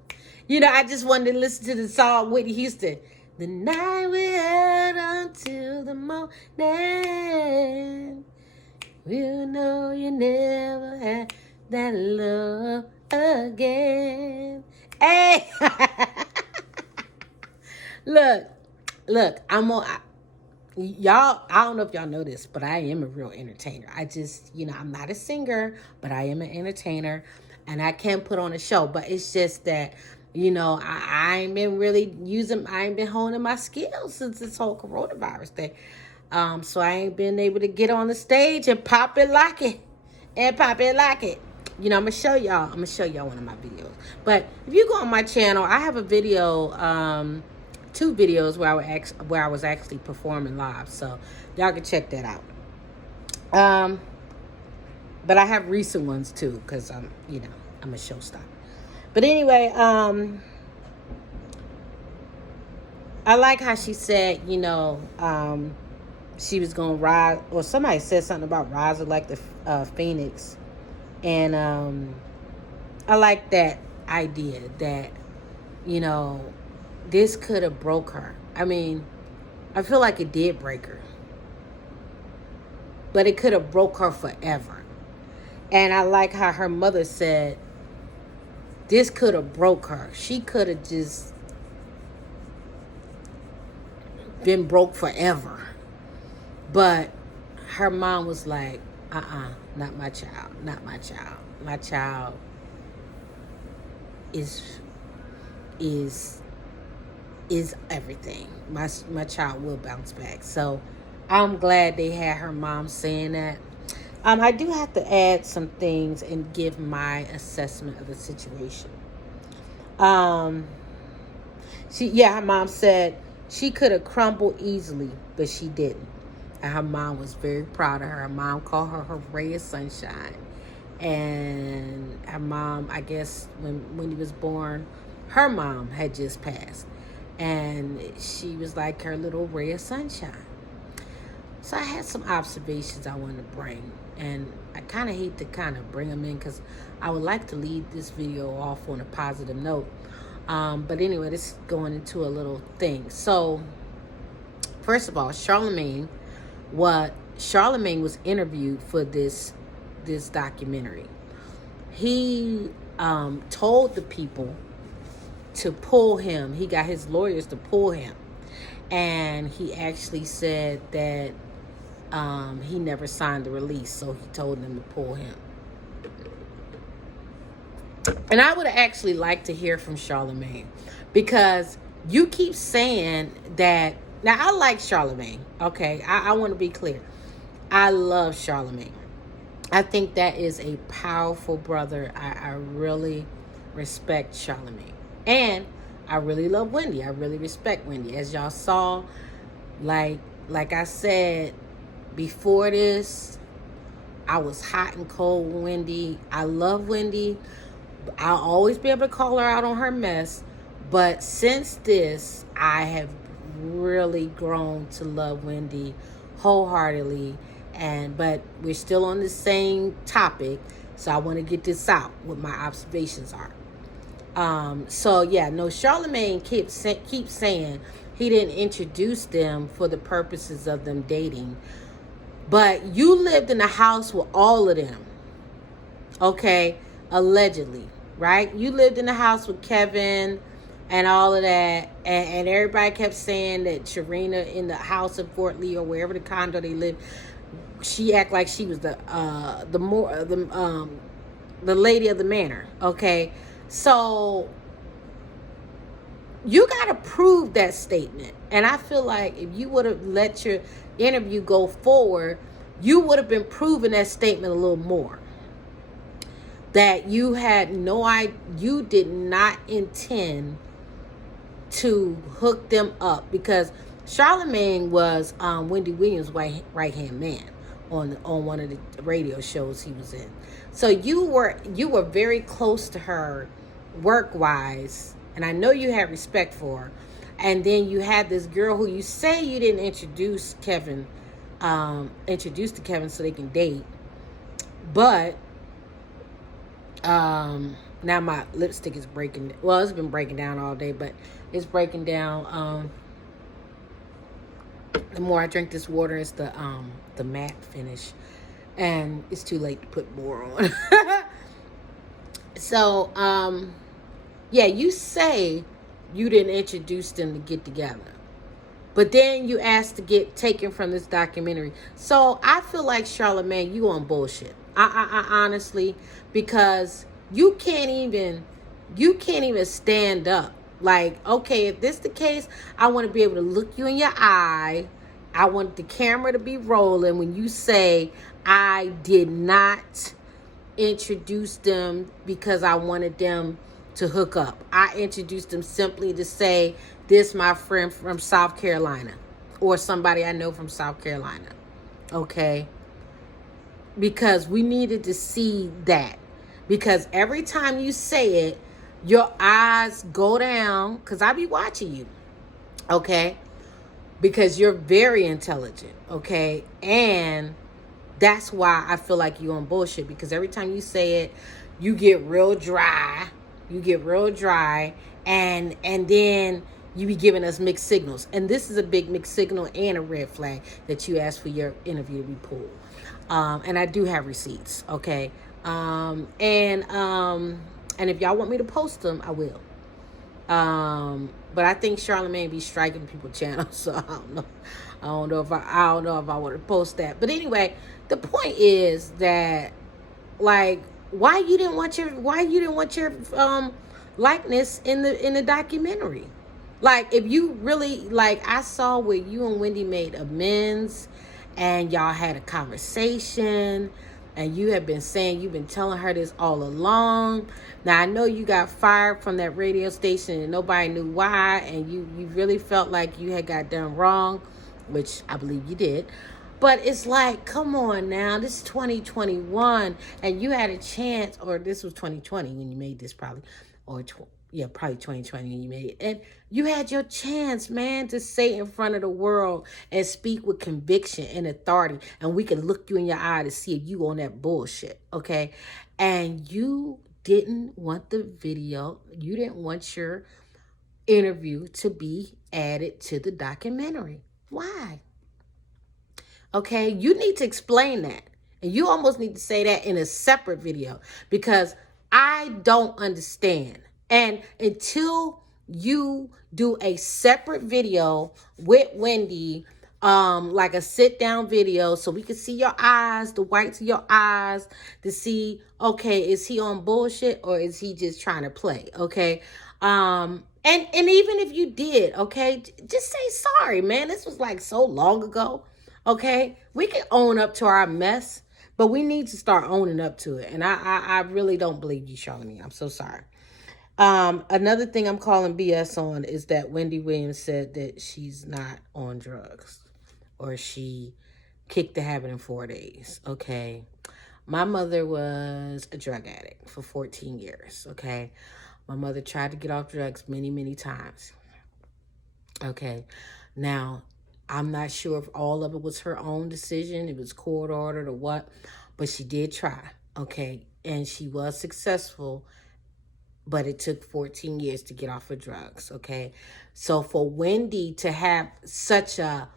I just wanted to listen to the song Whitney Houston. The night we held on to the morning. We'll know you never had that love again. Hey! Look, y'all, I don't know if y'all know this, but I am a real entertainer. I'm not a singer, but I am an entertainer, and I can put on a show. But it's just that, I ain't been I ain't been honing my skills since this whole coronavirus thing. So I ain't been able to get on the stage and pop it like it. I'm gonna show y'all one of my videos. But if you go on my channel, I have a video, 2 videos where I was actually performing live. So y'all can check that out. But I have recent ones too, because I'm a showstopper. But anyway, I like how she said, she was going to rise, or somebody said something about rising like the phoenix. And I like that idea that, this could have broke her. I mean, I feel like it did break her. But it could have broke her forever. And I like how her mother said, this could have broke her. She could have just been broke forever. But her mom was like, not my child. Not my child. My child is everything. My child will bounce back. So I'm glad they had her mom saying that. I do have to add some things and give my assessment of the situation. Her mom said she could have crumbled easily, but she didn't. And her mom was very proud of her. Her mom called her her ray of sunshine. And her mom, I guess, when he was born, her mom had just passed. And she was like her little ray of sunshine. So I had some observations I wanted to bring. And I kind of hate to kind of bring them in because I would like to leave this video off on a positive note. But anyway, this is going into a little thing. So, first of all, Charlamagne was interviewed for this documentary. He told the people to pull him. He got his lawyers to pull him. And he actually said that he never signed the release, so he told them to pull him. And I would have actually liked to hear from Charlamagne, because you keep saying that. Now, I like Charlamagne, okay? I want to be clear. I love Charlamagne. I think that is a powerful brother. I really respect Charlamagne. And I really love Wendy. I really respect Wendy. As y'all saw, like I said before this, I was hot and cold with Wendy. I love Wendy. I'll always be able to call her out on her mess. But since this, I have really grown to love Wendy wholeheartly. But we're still on the same topic, so I want to get this out, what my observations are. Charlamagne keeps saying he didn't introduce them for the purposes of them dating. But you lived in a house with all of them, okay? Allegedly, right? You lived in a house with Kevin and all of that, and everybody kept saying that Sharina in the house in Fort Lee or wherever the condo they lived, she act like she was the lady of the manor, okay? So you got to prove that statement. And I feel like if you would have let your interview go forward, you would have been proving that statement a little more. That you had you did not intend to hook them up. Because Charlamagne was Wendy Williams' right hand man on one of the radio shows he was in. So you were very close to her work wise, and I know you had respect for her. And then you had this girl who you say you didn't introduce to Kevin so they can date, but now my lipstick is breaking. Well, it's been breaking down all day, but it's breaking down. The more I drink this water, it's the matte finish, and it's too late to put more on. So yeah, you say you didn't introduce them to get together, but then you asked to get taken from this documentary. So I feel like Charlamagne, you on bullshit. I honestly, because you can't even stand up. Like, okay, if this the case, I want to be able to look you in your eye. I want the camera to be rolling when you say I did not introduce them because I wanted them to hook up. I introduced them simply to say, this my friend from South Carolina, or somebody I know from South Carolina. Okay? Because we needed to see that. Because every time you say it, your eyes go down, because I be watching you. Okay? Because you're very intelligent. Okay? And that's why I feel like you're on bullshit, because every time you say it, you get real dry. And then you be giving us mixed signals. And this is a big mixed signal and a red flag that you asked for your interview to be pulled. And I do have receipts, okay? And if y'all want me to post them, I will. But I think Charlamagne be striking people's channels, so I don't know if I want to post that. But anyway, the point is that, like, why you didn't want your likeness in the documentary. Like, if you really, like, I saw where you and Wendy made amends and y'all had a conversation, and you've been telling her this all along. Now, I know you got fired from that radio station and nobody knew why, and you really felt like you had got done wrong, which I believe you did. But it's like, come on now, this is 2021, and you had a chance, or this was 2020 when you made this probably, or probably 2020 when you made it. And you had your chance, man, to say in front of the world and speak with conviction and authority, and we can look you in your eye to see if you on that bullshit, okay? And you didn't want the video, you didn't want your interview to be added to the documentary. Why? Okay, you need to explain that. And you almost need to say that in a separate video, because I don't understand. And until you do a separate video with Wendy, like a sit down video, so we can see your eyes, the whites of your eyes, to see, okay, is he on bullshit or is he just trying to play? Okay. And even if you did, okay, just say sorry, man. This was like so long ago. Okay, we can own up to our mess, but we need to start owning up to it. And I really don't believe you, Charlamagne. I'm so sorry. Another thing I'm calling BS on is that Wendy Williams said that she's not on drugs, or she kicked the habit in 4 days. Okay, my mother was a drug addict for 14 years. Okay, my mother tried to get off drugs many, many times. Okay, now, I'm not sure if all of it was her own decision, it was court ordered or what, but she did try, okay? And she was successful, but it took 14 years to get off of drugs, okay? So for Wendy to have such a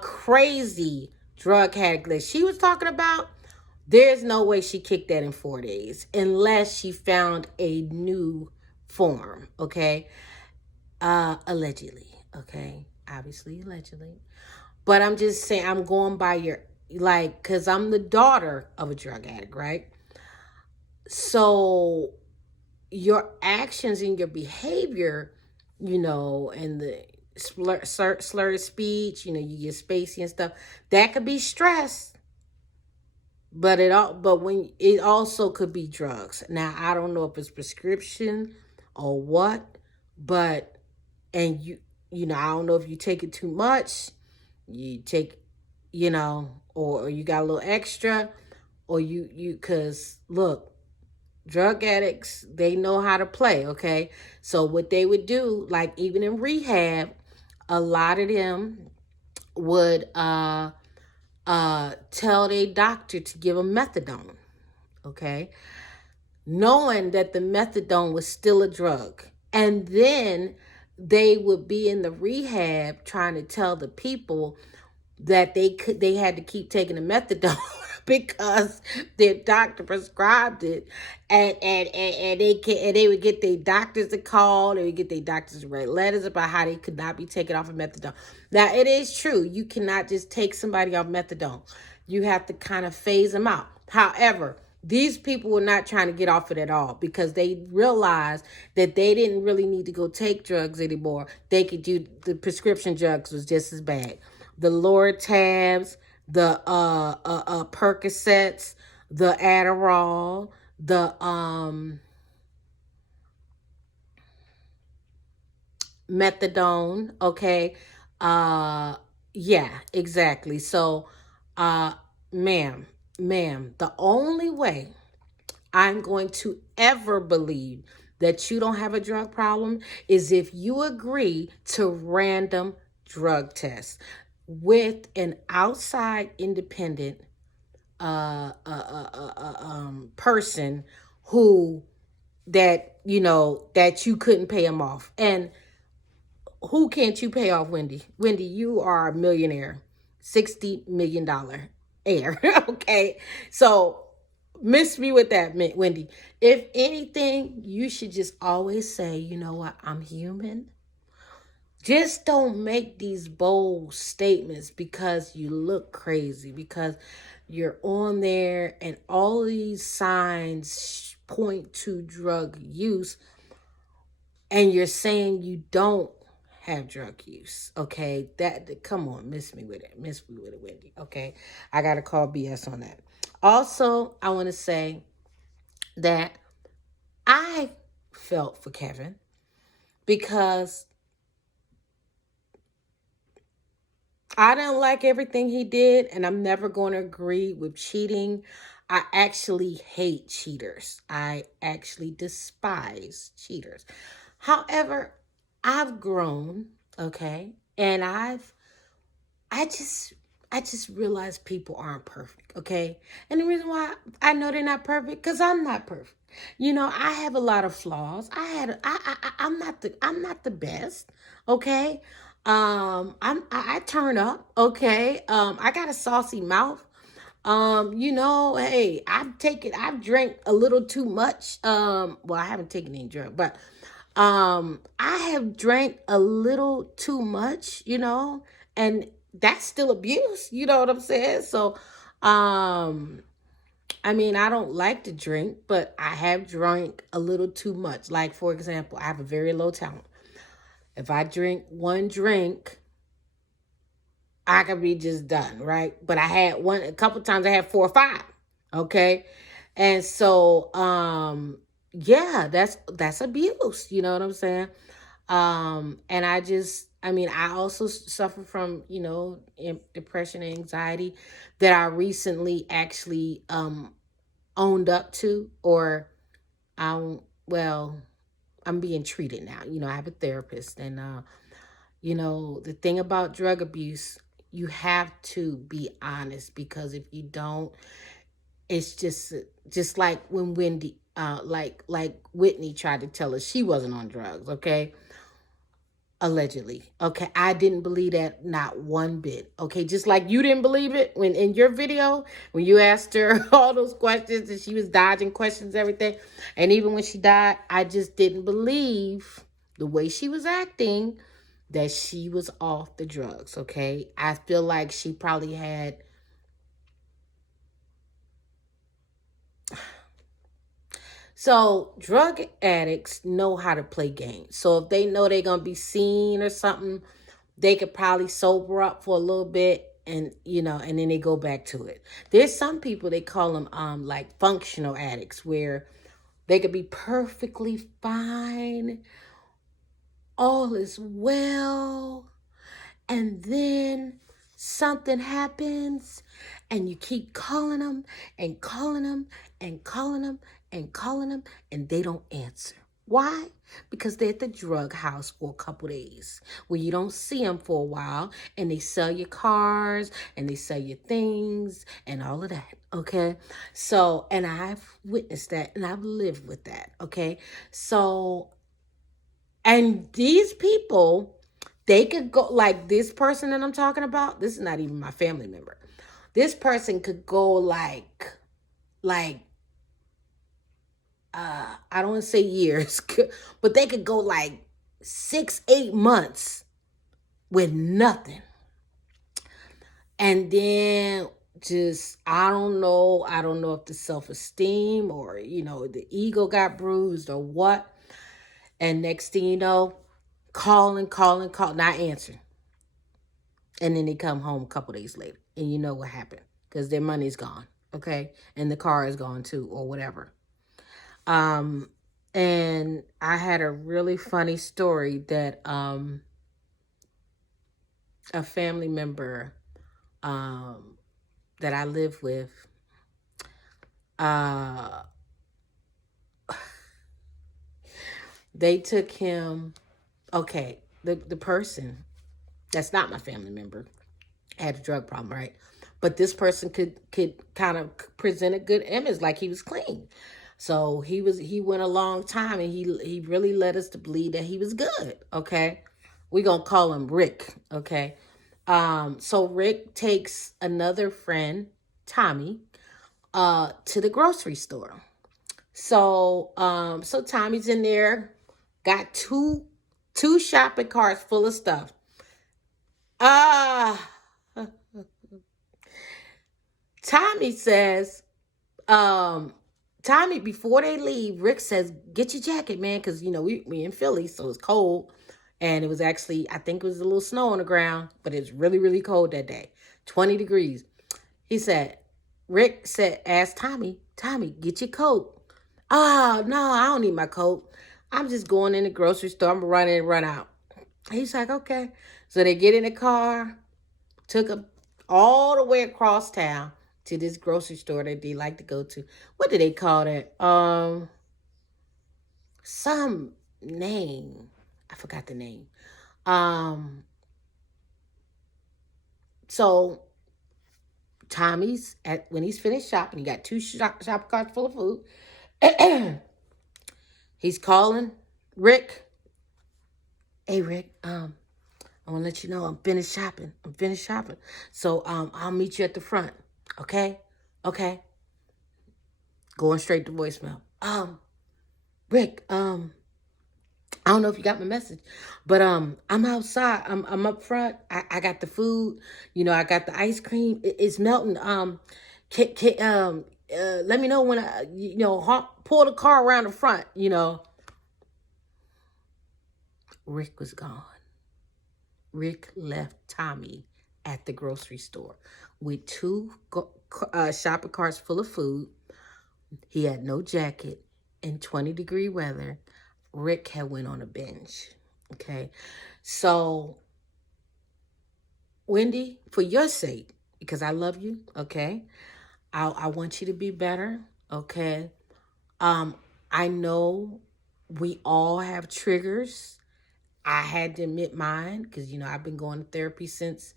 crazy drug addict that she was talking about, there's no way she kicked that in 4 days unless she found a new form, okay? Allegedly, okay? Obviously, allegedly. But I'm just saying, I'm going by your, like, because I'm the daughter of a drug addict, right? So your actions and your behavior, and the slurred speech, you get spacey and stuff, that could be stress. But when it also could be drugs. Now, I don't know if it's prescription or what, but, and I don't know if you take it too much, you take, or you got a little extra, or because look, drug addicts, they know how to play, okay? So what they would do, like even in rehab, a lot of them would tell their doctor to give them methadone, okay? Knowing that the methadone was still a drug. And then they would be in the rehab trying to tell the people that they had to keep taking the methadone because their doctor prescribed it, and they would get their doctors to call, they would get their doctors to write letters about how they could not be taken off of methadone. Now it is true, you cannot just take somebody off methadone. You have to kind of phase them out. However, these people were not trying to get off it at all because they realized that they didn't really need to go take drugs anymore. They could do the prescription drugs was just as bad. The Lortabs, the Percocets, the Adderall, the methadone. Okay, yeah, exactly. So, ma'am, the only way I'm going to ever believe that you don't have a drug problem is if you agree to random drug tests with an outside independent person who that you couldn't pay him off. And who can't you pay off, Wendy? Wendy, you are a millionaire, $60 million heir. Okay, so miss me with that, Wendy. If anything, you should just always say, you know what, I'm human. Just don't make these bold statements because you look crazy, because you're on there and all these signs point to drug use, and you're saying you don't have drug use. Okay, come on, miss me with it, Wendy. Okay, I gotta call BS on that. Also, I want to say that I felt for Kevin because I don't like everything he did, and I'm never going to agree with cheating. I actually hate cheaters. I actually despise cheaters. However, I've grown, okay, and I just realized people aren't perfect, okay? And the reason why I know they're not perfect, because I'm not perfect. I have a lot of flaws. I'm not the best, okay? I turn up, okay? I got a saucy mouth. Hey, I've drank a little too much. Well, I haven't taken any drug, but I have drank a little too much, and that's still abuse, you know what I'm saying? So, I mean, I don't like to drink, but I have drank a little too much. Like, for example, I have a very low tolerance. If I drink one drink, I could be just done, right? But I had a couple times I had 4 or 5. Okay. And so, yeah, that's abuse. You know what I'm saying? And I also suffer from, depression and anxiety that I recently actually, owned up to, or well, I'm being treated now. I have a therapist, and, the thing about drug abuse, you have to be honest, because if you don't, it's just like when Wendy, like Whitney tried to tell us she wasn't on drugs, okay? Allegedly. Okay, I didn't believe that, not one bit. Okay, just like you didn't believe it when in your video, when you asked her all those questions and she was dodging questions, everything. And even when she died, I just didn't believe the way she was acting that she was off the drugs, okay? I feel like she probably had. So drug addicts know how to play games. So if they know they're going to be seen or something, they could probably sober up for a little bit, and and then they go back to it. There's some people, they call them like functional addicts, where they could be perfectly fine all is well, and then something happens, and you keep calling them and calling them and calling them and calling them, and they don't answer. Why? Because they're at the drug house for a couple days where you don't see them for a while, and they sell your cars and they sell your things and all of that. Okay. So, and I've witnessed that and I've lived with that. Okay. So, and these people, they could go like this person that I'm talking about. This is not even my family member. This person could go like I don't want to say years, but they could go like 6, 8 months with nothing. And then just I don't know if the self-esteem or the ego got bruised or what. And next thing you know, calling, not answering. And then they come home a couple days later. And you know what happened. Because their money's gone. Okay. And the car is gone too, or whatever. And I had a really funny story that a family member that I live with, they took him, okay, the person that's not my family member had a drug problem, right? But this person could kind of present a good image, like he was clean. So he went a long time, and he really led us to believe that he was good. Okay, we're gonna call him Rick. Okay, so Rick takes another friend, Tommy, to the grocery store. So so Tommy's in there, got two shopping carts full of stuff. Ah. Tommy says, Tommy, before they leave, Rick says, get your jacket, man, because, we in Philly, so it's cold. And it was actually, I think it was a little snow on the ground, but it's really, really cold that day. 20 degrees. Rick asked Tommy, get your coat. Oh, no, I don't need my coat. I'm just going in the grocery store. I'm going to run in and run out. He's like, okay. So they get in the car, took him all the way across town to this grocery store that they like to go to. What do they call that? Some name. I forgot the name. So Tommy's when he's finished shopping, he got two shopping carts full of food. He's calling Rick. Hey Rick, I want to let you know I'm finished shopping. So I'll meet you at the front. Okay? Okay. Going straight to voicemail. Rick, I don't know if you got my message, but I'm outside. I'm up front. I got the food. I got the ice cream. It's melting. Let me know when pull the car around the front. Rick was gone. Rick left Tommy at the grocery store with two shopping carts full of food. He had no jacket. In 20-degree weather, Rick had went on a binge. Okay. So, Wendy, for your sake, because I love you, okay, I want you to be better, okay? I know we all have triggers. I had to admit mine because, I've been going to therapy since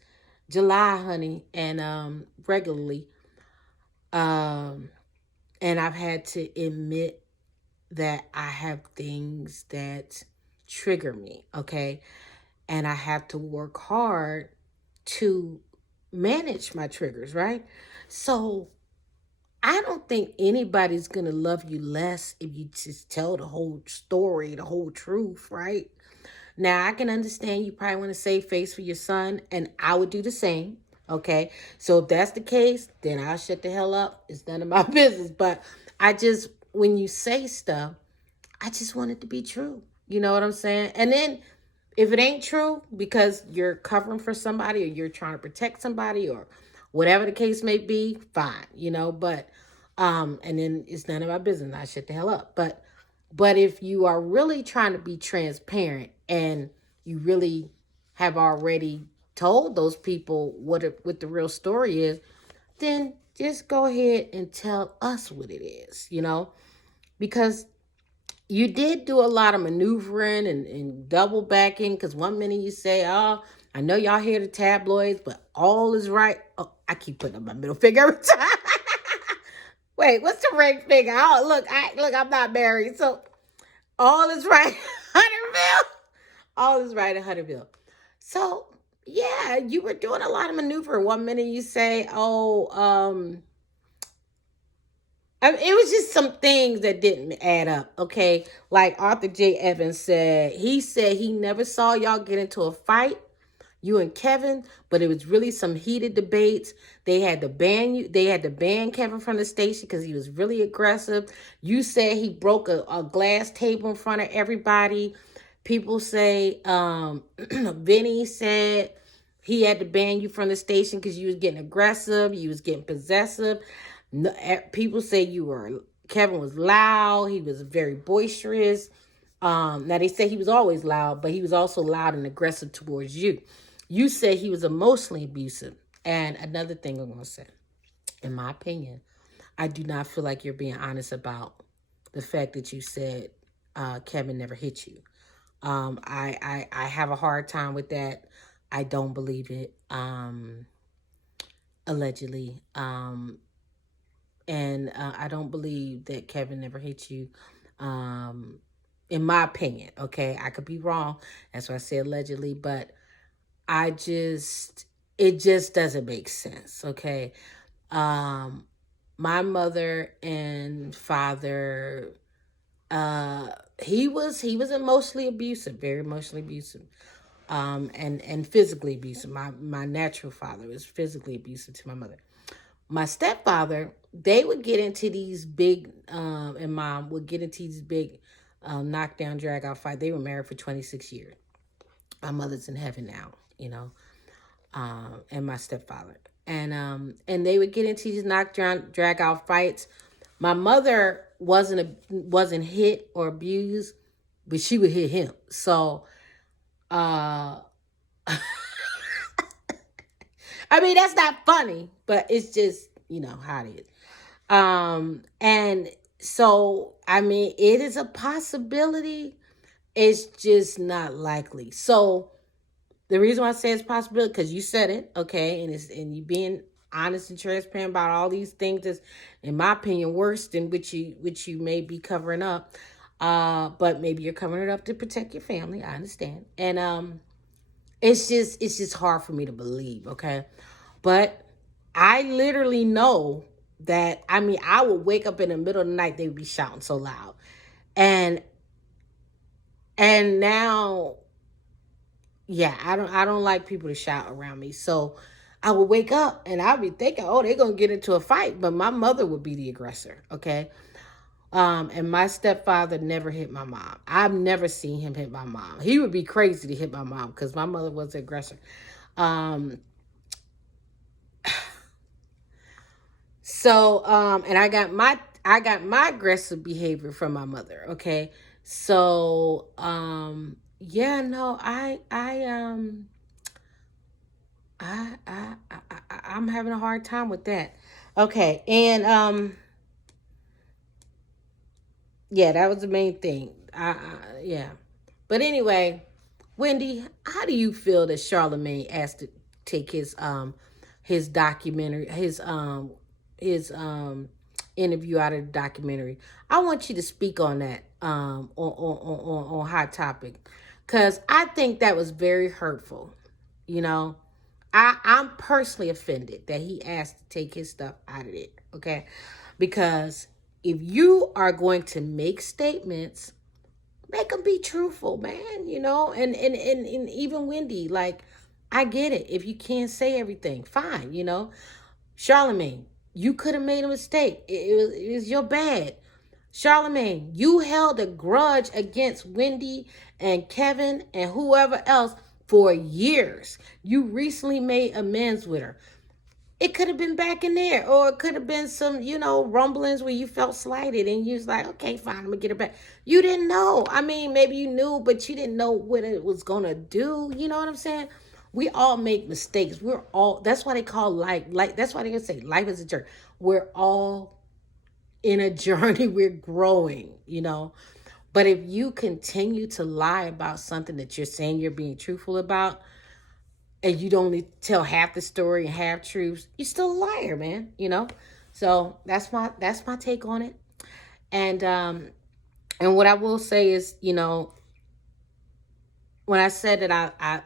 July, honey, and regularly. And I've had to admit that I have things that trigger me, okay? And I have to work hard to manage my triggers, right? So I don't think anybody's going to love you less if you just tell the whole story, the whole truth, right? Now, I can understand you probably want to save face for your son, and I would do the same, okay? So if that's the case, then I'll shut the hell up. It's none of my business. But when you say stuff, I just want it to be true. You know what I'm saying? And then if it ain't true because you're covering for somebody or you're trying to protect somebody or whatever the case may be, fine, but and then it's none of my business. I shut the hell up. But But if you are really trying to be transparent and you really have already told those people what the real story is, then just go ahead and tell us what it is, because you did do a lot of maneuvering and double backing. Because one minute you say, oh, I know y'all hear the tabloids, but all is right. Oh, I keep putting up my middle finger every time. Wait, what's the ring finger? Oh, look, I'm not married. So all is right, Hunterville. All is right in Hunterville. So yeah, you were doing a lot of maneuver. One minute you say, oh, it was just some things that didn't add up, okay? Like Arthur J. Evans said he never saw y'all get into a fight, you and Kevin, but it was really some heated debates. They had to ban you. They had to ban Kevin from the station because he was really aggressive. You said he broke a glass table in front of everybody. People say, Vinny said he had to ban you from the station because you was getting aggressive. You was getting possessive. People say Kevin was loud. He was very boisterous. Now they say he was always loud, but he was also loud and aggressive towards you. You said he was emotionally abusive. And another thing I'm going to say, in my opinion, I do not feel like you're being honest about the fact that you said Kevin never hit you. I have a hard time with that. I don't believe it. Allegedly. And I don't believe that Kevin never hit you. In my opinion, okay? I could be wrong. That's why I say allegedly, but it just doesn't make sense, okay? My mother and father, he was emotionally abusive, very emotionally abusive, and physically abusive. My natural father was physically abusive to my mother. My stepfather, they would get into these big, and mom would get into these big knockdown, drag out fight. They were married for 26 years. My mother's in heaven now, and my stepfather. And they would get into these knockdown, drag out fights. My mother wasn't hit or abused, but she would hit him. So, I mean, that's not funny, but it's just, how it is. And so, I mean, it is a possibility. It's just not likely. So the reason why I say it's a possibility, because you said it, okay, and you being honest and transparent about all these things that's, in my opinion, worse than which you may be covering up. But maybe you're covering it up to protect your family. I understand. And it's just hard for me to believe, okay? But I literally know that, I mean, I would wake up in the middle of the night, they would be shouting so loud. And now, yeah, I don't like people to shout around me. So I would wake up and I'd be thinking, oh, they're going to get into a fight. But my mother would be the aggressor, okay? And my stepfather never hit my mom. I've never seen him hit my mom. He would be crazy to hit my mom because my mother was the aggressor. So, and I got my aggressive behavior from my mother. Okay. So, yeah, no, I'm having a hard time with that. Okay. And, yeah, that was the main thing. Yeah. But anyway, Wendy, how do you feel that Charlamagne asked to take his documentary, his interview out of the documentary? I want you to speak on that on Hot Topic, because I think that was very hurtful. I'm personally offended that he asked to take his stuff out of it. Okay, because if you are going to make statements, make them be truthful, man. And even Wendy, like, I get it. If you can't say everything, fine. Charlamagne, you could have made a mistake. It was your bad. Charlamagne, you held a grudge against Wendy and Kevin and whoever else for years. You recently made amends with her. It could have been back in there, or it could have been some, rumblings where you felt slighted and you was like, okay, fine, I'm gonna get it back. You didn't know. I mean, maybe you knew, but you didn't know what it was gonna do. You know what I'm saying? We all make mistakes. We're all, that's why they call life, like, that's why they gonna say life is a journey. We're all in a journey, we're growing. But if you continue to lie about something that you're saying you're being truthful about, and you don't only tell half the story and half truths, you're still a liar, man. So that's my take on it. And what I will say is, when I said that I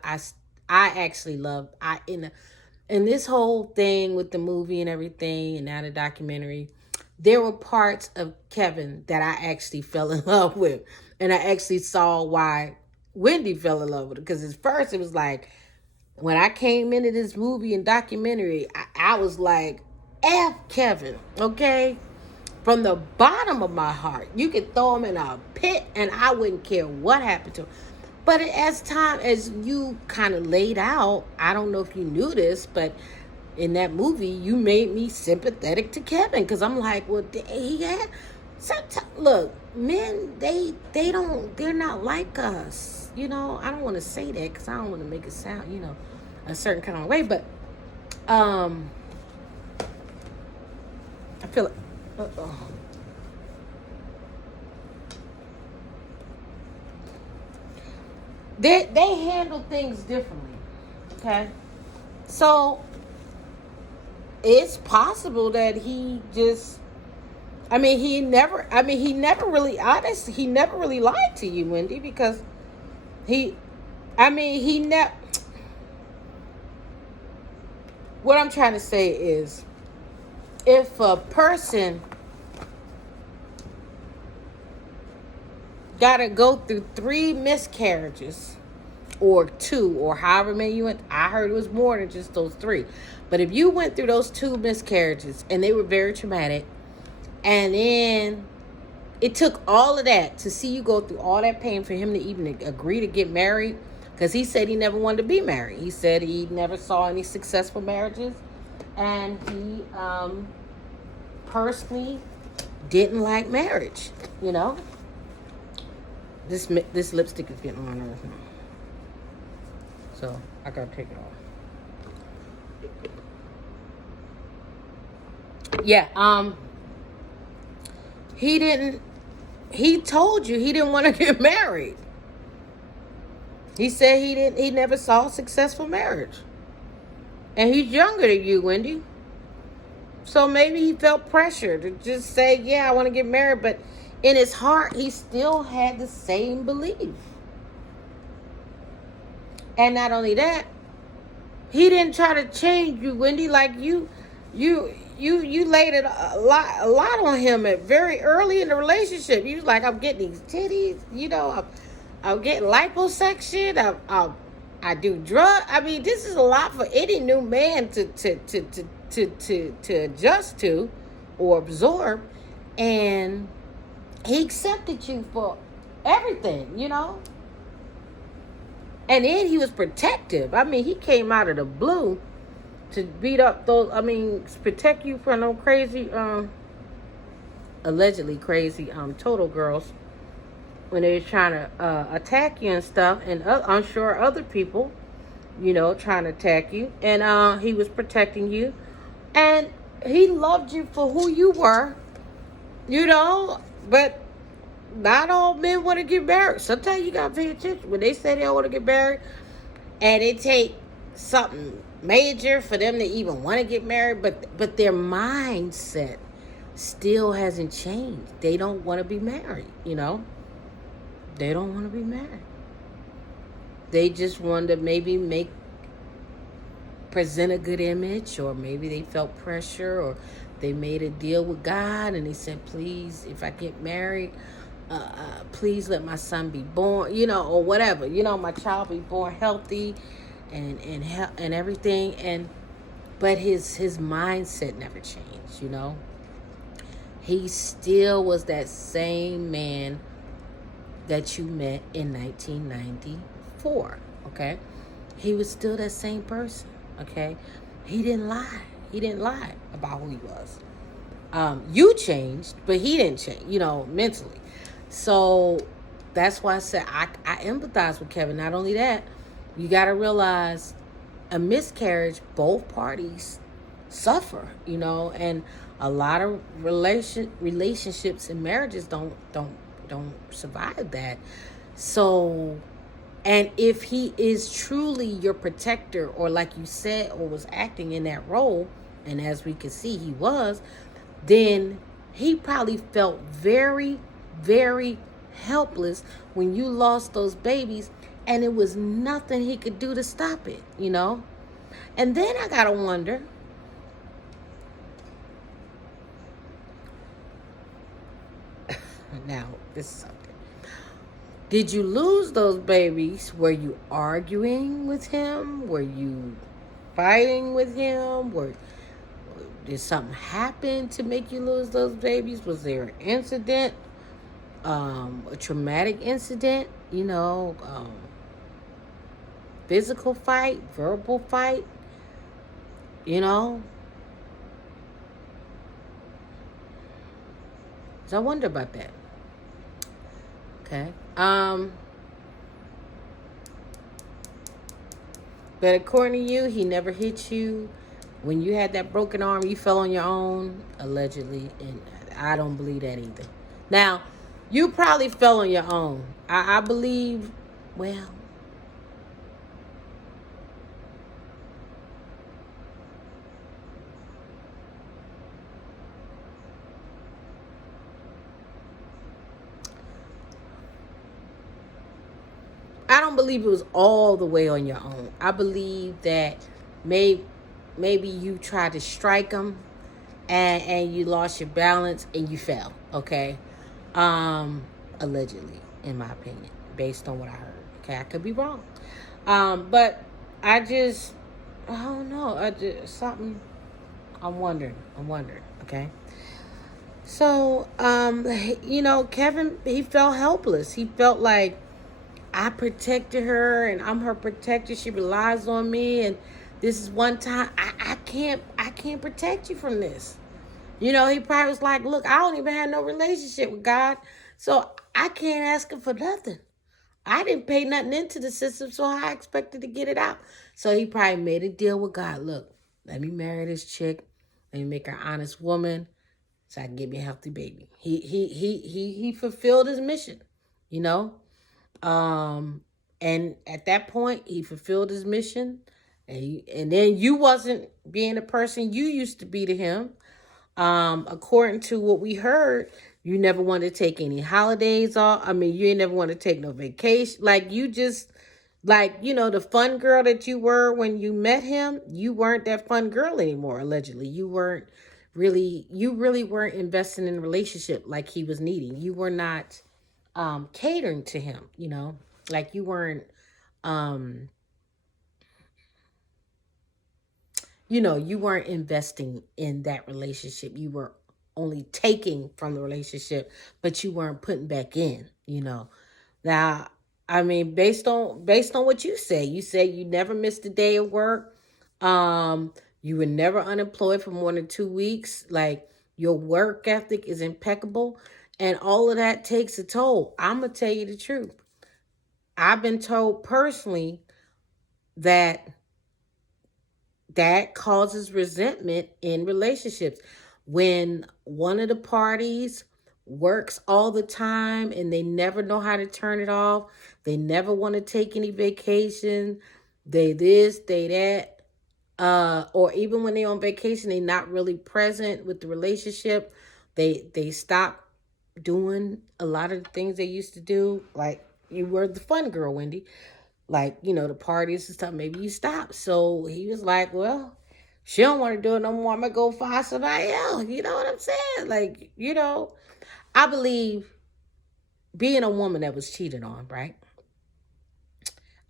actually love in this whole thing with the movie and everything, and now the documentary, there were parts of Kevin that I actually fell in love with, and I actually saw why Wendy fell in love with it. Because at first it was like, when I came into this movie and documentary, I was like, F Kevin, okay? From the bottom of my heart. You could throw him in a pit and I wouldn't care what happened to him. But as you kind of laid out, I don't know if you knew this, but in that movie, you made me sympathetic to Kevin. Because I'm like, well, he had... Sometimes, look, men, they're not like us. I don't want to say that because I don't want to make it sound, a certain kind of way. But I feel like, they handle things differently. Okay, so it's possible that he just... he never really, honestly, he never really lied to you, Wendy, because he never... What I'm trying to say is, if a person got to go through 3 miscarriages, or 2, or however many you went, I heard it was more than just those 3. But if you went through those 2 miscarriages, and they were very traumatic, and then it took all of that to see you go through all that pain for him to even agree to get married, because he said he never wanted to be married. He said he never saw any successful marriages, and he personally didn't like marriage. This lipstick is getting on my nerves now, so I gotta take it off. Yeah, he told you he didn't want to get married. He said he never saw a successful marriage. And he's younger than you, Wendy. So maybe he felt pressure to just say, yeah, I want to get married. But in his heart, he still had the same belief. And not only that, he didn't try to change you, Wendy. Like you laid it a lot on him at very early in the relationship. You was like, I'm getting these titties, I'm getting liposuction. I do drugs. This is a lot for any new man to adjust to or absorb. And he accepted you for everything, And then he was protective. He came out of the blue to beat up those, protect you from those crazy, allegedly crazy, total girls, when they were trying to attack you and stuff, and I'm sure other people, trying to attack you, and he was protecting you, and he loved you for who you were, but not all men want to get married. Sometimes you gotta pay attention when they say they don't want to get married, and it take something major for them to even want to get married, but their mindset still hasn't changed. They don't want to be married, They don't want to be married. They just want to maybe present a good image, or maybe they felt pressure, or they made a deal with God and they said, please, if I get married, please let my son be born, or whatever, my child be born healthy and everything. But his mindset never changed, He still was that same man that you met in 1994, okay? He was still that same person, okay? He didn't lie. He didn't lie about who he was. You changed, but he didn't change, mentally. So that's why I said I empathize with Kevin. Not only that, you got to realize a miscarriage, both parties suffer, and a lot of relationships and marriages don't survive that. So, and if he is truly your protector, or like you said, or was acting in that role, and as we can see he was, then he probably felt very, very helpless when you lost those babies, and it was nothing he could do to stop it. And then I gotta wonder, now this is something. Did you lose those babies? Were you arguing with him? Were you fighting with him? Did something happen to make you lose those babies? Was there an incident? A traumatic incident? Physical fight? Verbal fight? So I wonder about that. Okay. But according to you, he never hit you. When you had that broken arm, you fell on your own, allegedly. And I don't believe that either. Now, you probably fell on your own. I believe, well, I don't believe it was all the way on your own. I believe that maybe you tried to strike him, and you lost your balance and you fell. Okay, allegedly, in my opinion, based on what I heard. Okay, I could be wrong. But I don't know. Something. I'm wondering. Okay. So, Kevin, he felt helpless. He felt like, I protected her and I'm her protector. She relies on me, and this is one time I can't protect you from this. He probably was like, look, I don't even have no relationship with God, so I can't ask him for nothing. I didn't pay nothing into the system, so I expected to get it out. So he probably made a deal with God. Look, let me marry this chick. Let me make her an honest woman so I can get me a healthy baby. He fulfilled his mission, you know. And at that point, he fulfilled his mission, and then you wasn't being the person you used to be to him. According to what we heard, you never wanted to take any holidays off. I mean, you never want to take no vacation. Like, you just, like, the fun girl that you were when you met him, you weren't that fun girl anymore, allegedly. You really weren't investing in a relationship like he was needing. You were not catering to him, like you weren't, um, you weren't investing in that relationship. You were only taking from the relationship, but you weren't putting back in. Now, I mean, based on what you say you never missed a day of work. You were never unemployed for more than 2 weeks. Like, your work ethic is impeccable, and all of that takes a toll. I'm gonna tell you the truth. I've been told personally that that causes resentment in relationships. When one of the parties works all the time and they never know how to turn it off, they never want to take any vacation, they this, they that, or even when they're on vacation, they're not really present with the relationship. They stop doing a lot of the things they used to do. Like, you were the fun girl, Wendy. Like, the parties and stuff, maybe you stopped. So he was like, well, she don't want to do it no more. I'm going to go find somebody else. You know what I'm saying? Like, I believe, being a woman that was cheated on, right?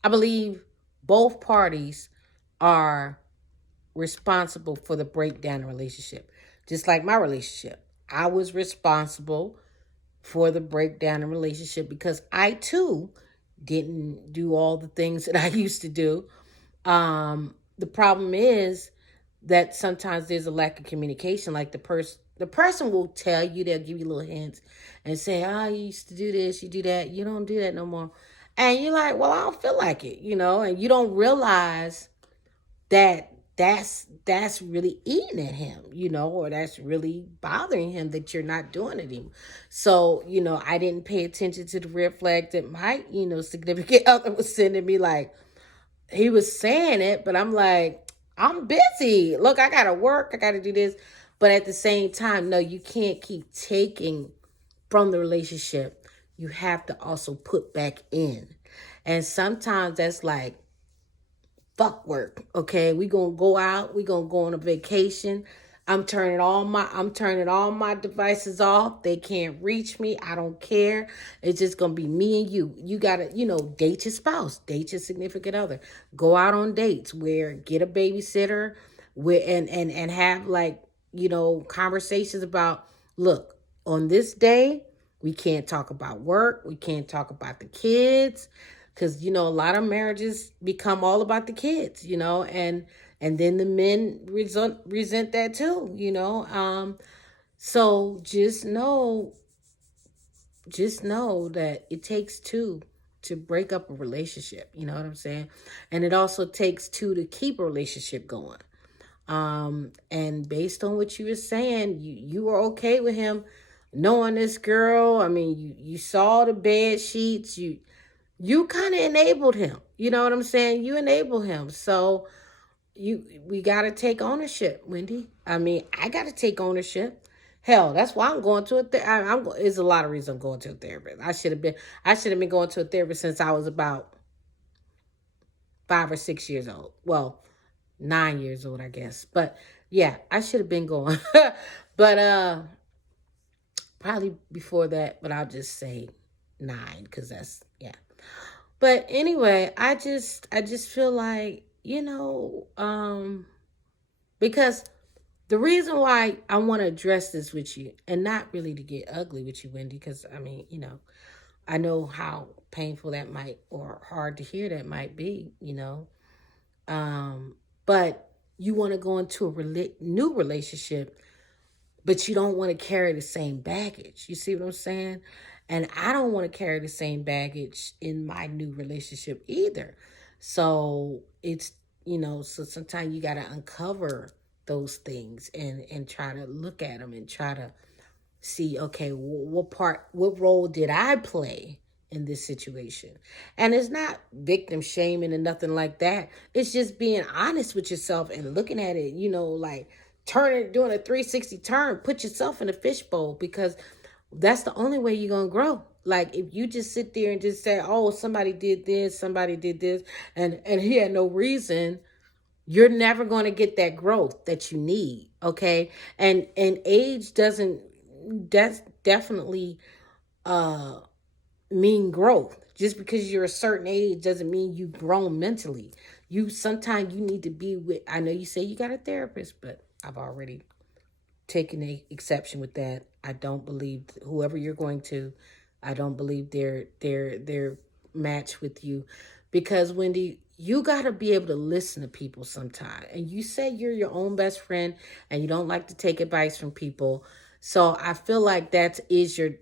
I believe both parties are responsible for the breakdown in relationship. Just like my relationship. I was responsible for the breakdown in relationship because I too didn't do all the things that I used to do. The problem is that sometimes there's a lack of communication. Like the person will tell you, they'll give you little hints and say, "Oh, you used to do this, you do that, you don't do that no more," and you're like, "Well, I don't feel like it," and you don't realize that that's really eating at him, or that's really bothering him that you're not doing it anymore. So, I didn't pay attention to the red flag that my, significant other was sending me. Like, he was saying it, but I'm like, I'm busy. Look, I gotta work, I gotta do this. But at the same time, no, you can't keep taking from the relationship. You have to also put back in. And sometimes that's like, fuck work. Okay, we gonna go out. We gonna go on a vacation. I'm turning all my devices off. They can't reach me. I don't care. It's just gonna be me and you. You gotta, date your spouse, date your significant other. Go out on dates where get a babysitter, where and have like, conversations about, look, on this day, we can't talk about work. We can't talk about the kids, because a lot of marriages become all about the kids, and then the men resent that too, so just know that it takes two to break up a relationship. You know what I'm saying? And it also takes two to keep a relationship going. And based on what you were saying, you were okay with him knowing this girl. I mean, you saw the bed sheets. You kind of enabled him. You know what I'm saying? You enabled him. So we got to take ownership, Wendy. I mean, I got to take ownership. Hell, that's why I'm going to a there's a lot of reasons I'm going to a therapist. I should have been going to a therapist since I was about 5 or 6 years old. Well, 9 years old, I guess. But yeah, I should have been going. But probably before that, but I'll just say 9, because that's, yeah. But anyway, I just feel like, because the reason why I want to address this with you, and not really to get ugly with you, Wendy, because I mean, I know how painful that might, or hard to hear that might be, but you want to go into a new relationship, but you don't want to carry the same baggage. You see what I'm saying? And I don't want to carry the same baggage in my new relationship either. So so sometimes you got to uncover those things and try to look at them and try to see, okay, what role did I play in this situation? And it's not victim shaming and nothing like that. It's just being honest with yourself and looking at it, like doing a 360 turn, put yourself in a fishbowl, because that's the only way you're going to grow. Like, if you just sit there and just say, oh, somebody did this, and he had no reason, you're never going to get that growth that you need. Okay. And age doesn't, that's definitely mean growth. Just because you're a certain age doesn't mean you've grown mentally. Sometimes you need to be with, I know you say you got a therapist, but I've already taken a exception with that. I don't believe whoever you're going to, I don't believe they're matched with you, because Wendy, you got to be able to listen to people sometime. And you say you're your own best friend and you don't like to take advice from people. So I feel like that is your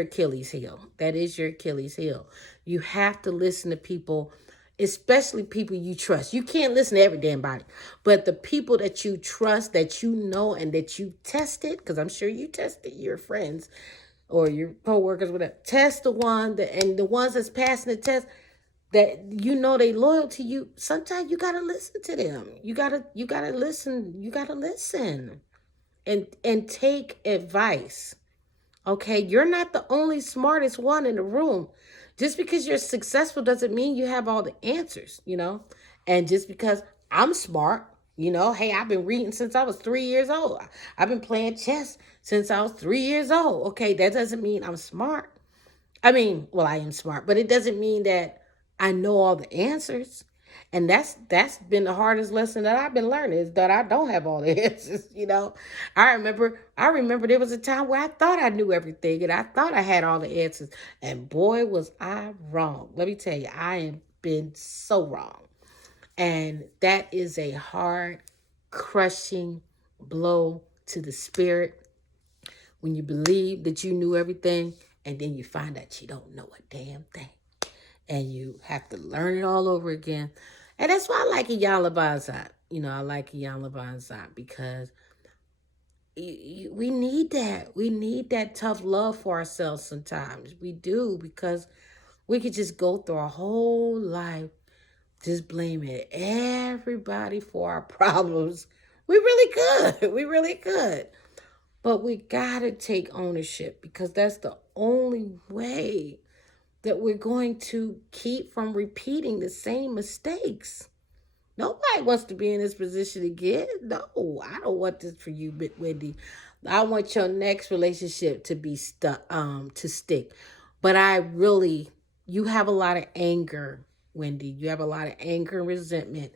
Achilles heel. That is your Achilles heel. You have to listen to people, especially people you trust. You can't listen to every damn body, but the people that you trust, that and that you tested, because I'm sure you tested your friends or your coworkers, whatever. Test and the ones that's passing the test, that they loyal to you. Sometimes you gotta listen to them. You gotta listen. You gotta listen and take advice. Okay, you're not the only smartest one in the room. Just because you're successful doesn't mean you have all the answers. And just because I'm smart, hey, I've been reading since I was 3 years old. I've been playing chess since I was 3 years old. Okay, that doesn't mean I'm smart. I mean, well, I am smart, but it doesn't mean that I know all the answers. And that's been the hardest lesson that I've been learning, is that I don't have all the answers. I remember there was a time where I thought I knew everything and I thought I had all the answers. And boy, was I wrong. Let me tell you, I have been so wrong. And that is a hard crushing blow to the spirit when you believe that you knew everything and then you find out you don't know a damn thing. And you have to learn it all over again. And that's why I like Iyanla Vanzant. I like Iyanla Vanzant because we need that. We need that tough love for ourselves sometimes. We do, because we could just go through our whole life just blaming everybody for our problems. We really could. We really could. But we got to take ownership, because that's the only way that we're going to keep from repeating the same mistakes. Nobody wants to be in this position again. No, I don't want this for you, Wendy. I want your next relationship to be stuck, to stick. But you have a lot of anger, Wendy. You have a lot of anger and resentment.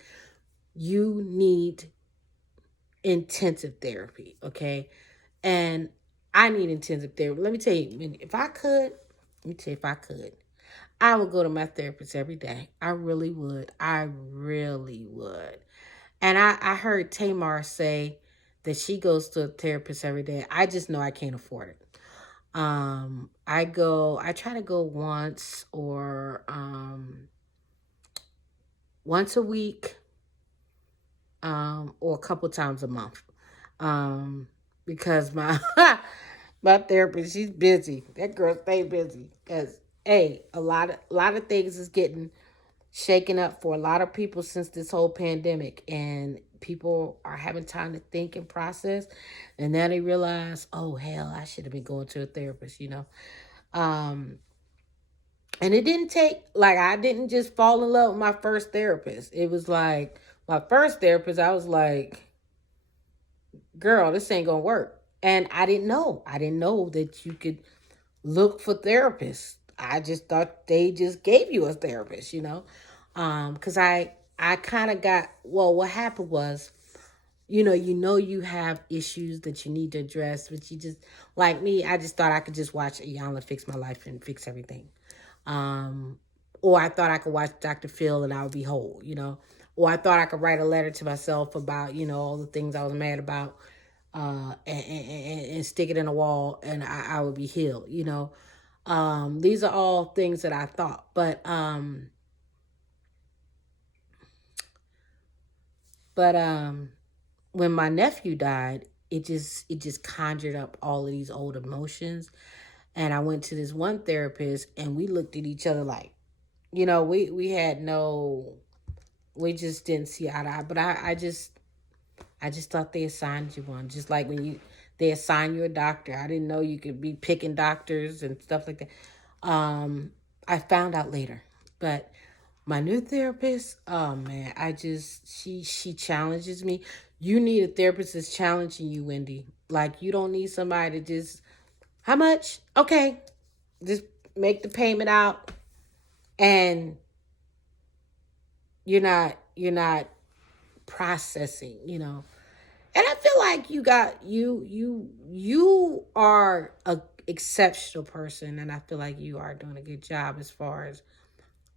You need intensive therapy, okay? And I need intensive therapy. Let me tell you, if I could, I would go to my therapist every day. I really would. I really would. And I heard Tamar say that she goes to a therapist every day. I just know I can't afford it. I try to go once a week, or a couple times a month. Because my my therapist, she's busy. That girl stay busy. Because hey, a lot of things is getting shaken up for a lot of people since this whole pandemic, and people are having time to think and process, and now they realize, oh hell, I should have been going to a therapist. um and it didn't take, like, I didn't just fall in love with my first therapist. It was like my first therapist, I was like, girl, this ain't gonna work. And I didn't know that you could look for therapists. I just thought they just gave you a therapist. Because I kind of got, well, what happened was, you have issues that you need to address, but you just, like me, I just thought I could just watch Iyanla Fix My Life and fix everything. Um, or I thought I could watch Dr. Phil and I would be whole. Or I thought I could write a letter to myself about, all the things I was mad about, and stick it in a wall, and I would be healed. These are all things that I thought, but when my nephew died, it just conjured up all of these old emotions. And I went to this one therapist, and we looked at each other like, we had no, we just didn't see eye to eye. But I just thought they assigned you one, just like when they assign you a doctor. I didn't know you could be picking doctors and stuff like that. I found out later, but my new therapist, oh man, she challenges me. You need a therapist that's challenging you, Wendy. Like, you don't need somebody to just, how much? Okay, just make the payment out, and you're not processing. And I feel like you are a exceptional person, and I feel like you are doing a good job as far as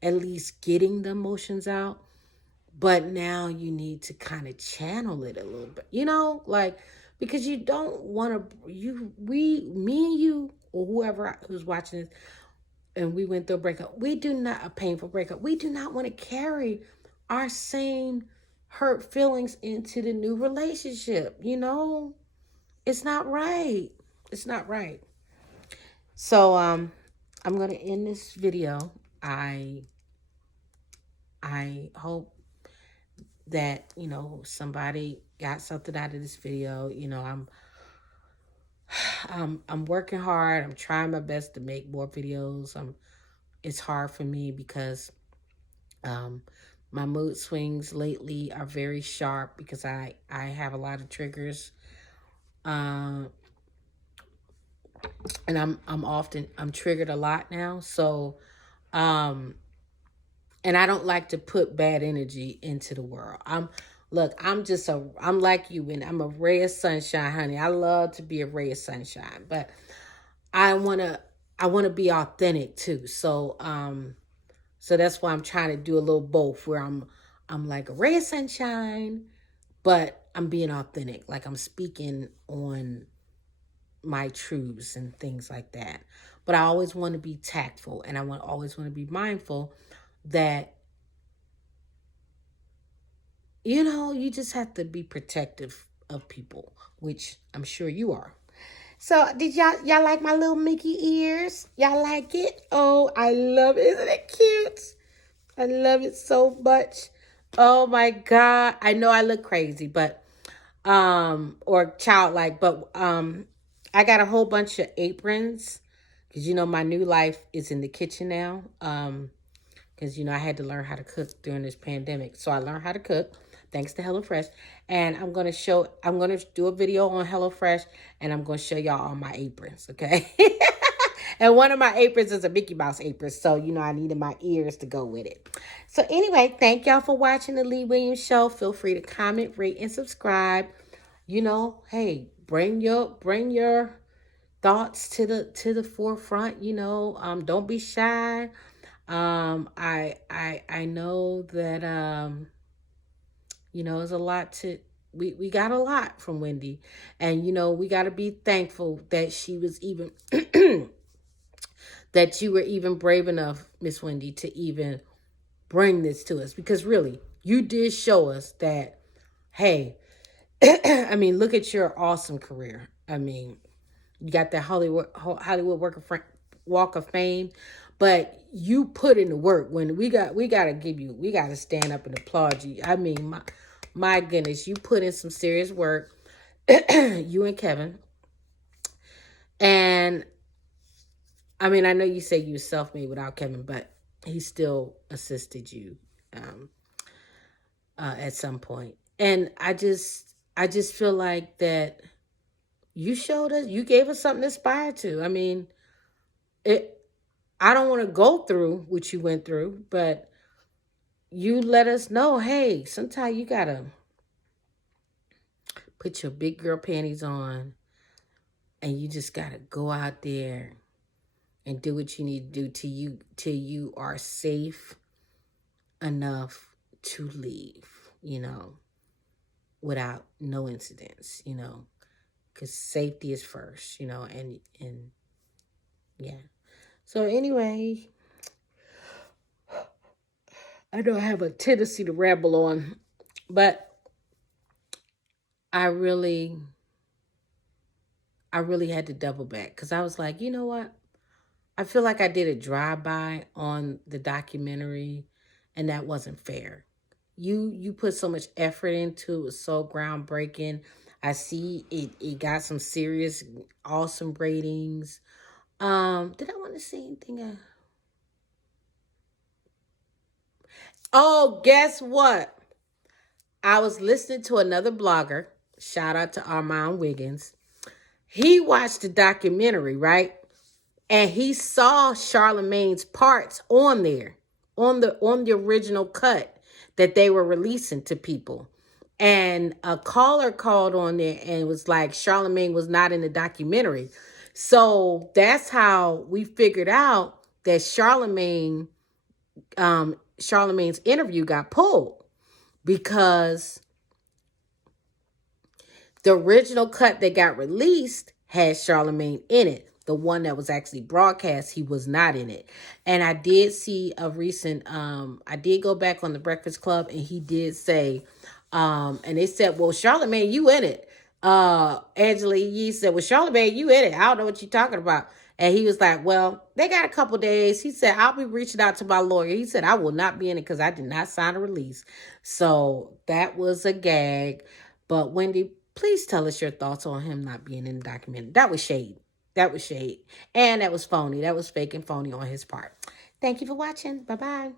at least getting the emotions out. But now you need to kind of channel it a little bit, like, because you don't want to, me and you, or whoever who's watching this, and we went through a breakup, a painful breakup, we do not want to carry our same hurt feelings into the new relationship. It's not right. It's not right. So I'm gonna end this video. I hope that somebody got something out of this video. I'm working hard. I'm trying my best to make more videos. It's hard for me because um my mood swings lately are very sharp, because I have a lot of triggers. Um and I'm triggered a lot now. So um and I don't like to put bad energy into the world. I'm like you, and I'm a ray of sunshine, honey. I love to be a ray of sunshine, but I wanna I wanna be authentic too. So that's why I'm trying to do a little both, where I'm like a ray of sunshine, but I'm being authentic, like I'm speaking on my truths and things like that. But I always want to be tactful, and always want to be mindful that, you just have to be protective of people, which I'm sure you are. So did y'all like my little Mickey ears? Y'all like it? Oh, I love it. Isn't it cute? I love it so much. Oh my God. I know I look crazy, but or childlike, but I got a whole bunch of aprons because my new life is in the kitchen now. Because I had to learn how to cook during this pandemic. So I learned how to cook thanks to HelloFresh. And I'm gonna do a video on HelloFresh, and I'm gonna show y'all all my aprons, okay? And one of my aprons is a Mickey Mouse apron. So, I needed my ears to go with it. So anyway, thank y'all for watching the Lee Williams Show. Feel free to comment, rate, and subscribe. Hey, bring your thoughts to the forefront. Don't be shy. I know that there's a lot to we got a lot from Wendy, and we got to be thankful that she was even that you were even brave enough, Miss Wendy, to even bring this to us, because really you did show us that, hey, I mean, look at your awesome career. I mean, you got that Hollywood Walk of Fame, but you put in the work. When we got to stand up and applaud you. I mean, my goodness, you put in some serious work. You and Kevin, and I mean, I know you say you were self-made without Kevin, but he still assisted you at some point. And I just feel like that you gave us something to aspire to. I mean, I don't want to go through what you went through, but you let us know, hey, sometimes you got to put your big girl panties on, and you just got to go out there and do what you need to do till you are safe enough to leave, without no incidents, because safety is first, and yeah. So anyway, I know I have a tendency to ramble on, but I really had to double back, because I was like, you know what? I feel like I did a drive-by on the documentary, and that wasn't fair. You put so much effort into it. It was so groundbreaking. I see it got some serious, awesome ratings. Did I want to say anything? Oh, guess what? I was listening to another blogger. Shout out to Armand Wiggins. He watched the documentary, right? And he saw Charlamagne's parts on there, on the original cut that they were releasing to people. And a caller called on there and was like, Charlamagne was not in the documentary. So that's how we figured out that Charlamagne's interview got pulled, because the original cut that got released had Charlamagne in it. The one that was actually broadcast, he was not in it. And I did see a recent, I did go back on the Breakfast Club, and he did say, and they said, well, Charlamagne, you in it. Angela Yee said, well, Charlamagne, you in it. I don't know what you're talking about. And he was like, well, they got a couple days. He said, I'll be reaching out to my lawyer. He said, I will not be in it because I did not sign a release. So that was a gag. But Wendy, please tell us your thoughts on him not being in the documentary. That was shade. That was shade. And that was phony. That was fake and phony on his part. Thank you for watching. Bye-bye.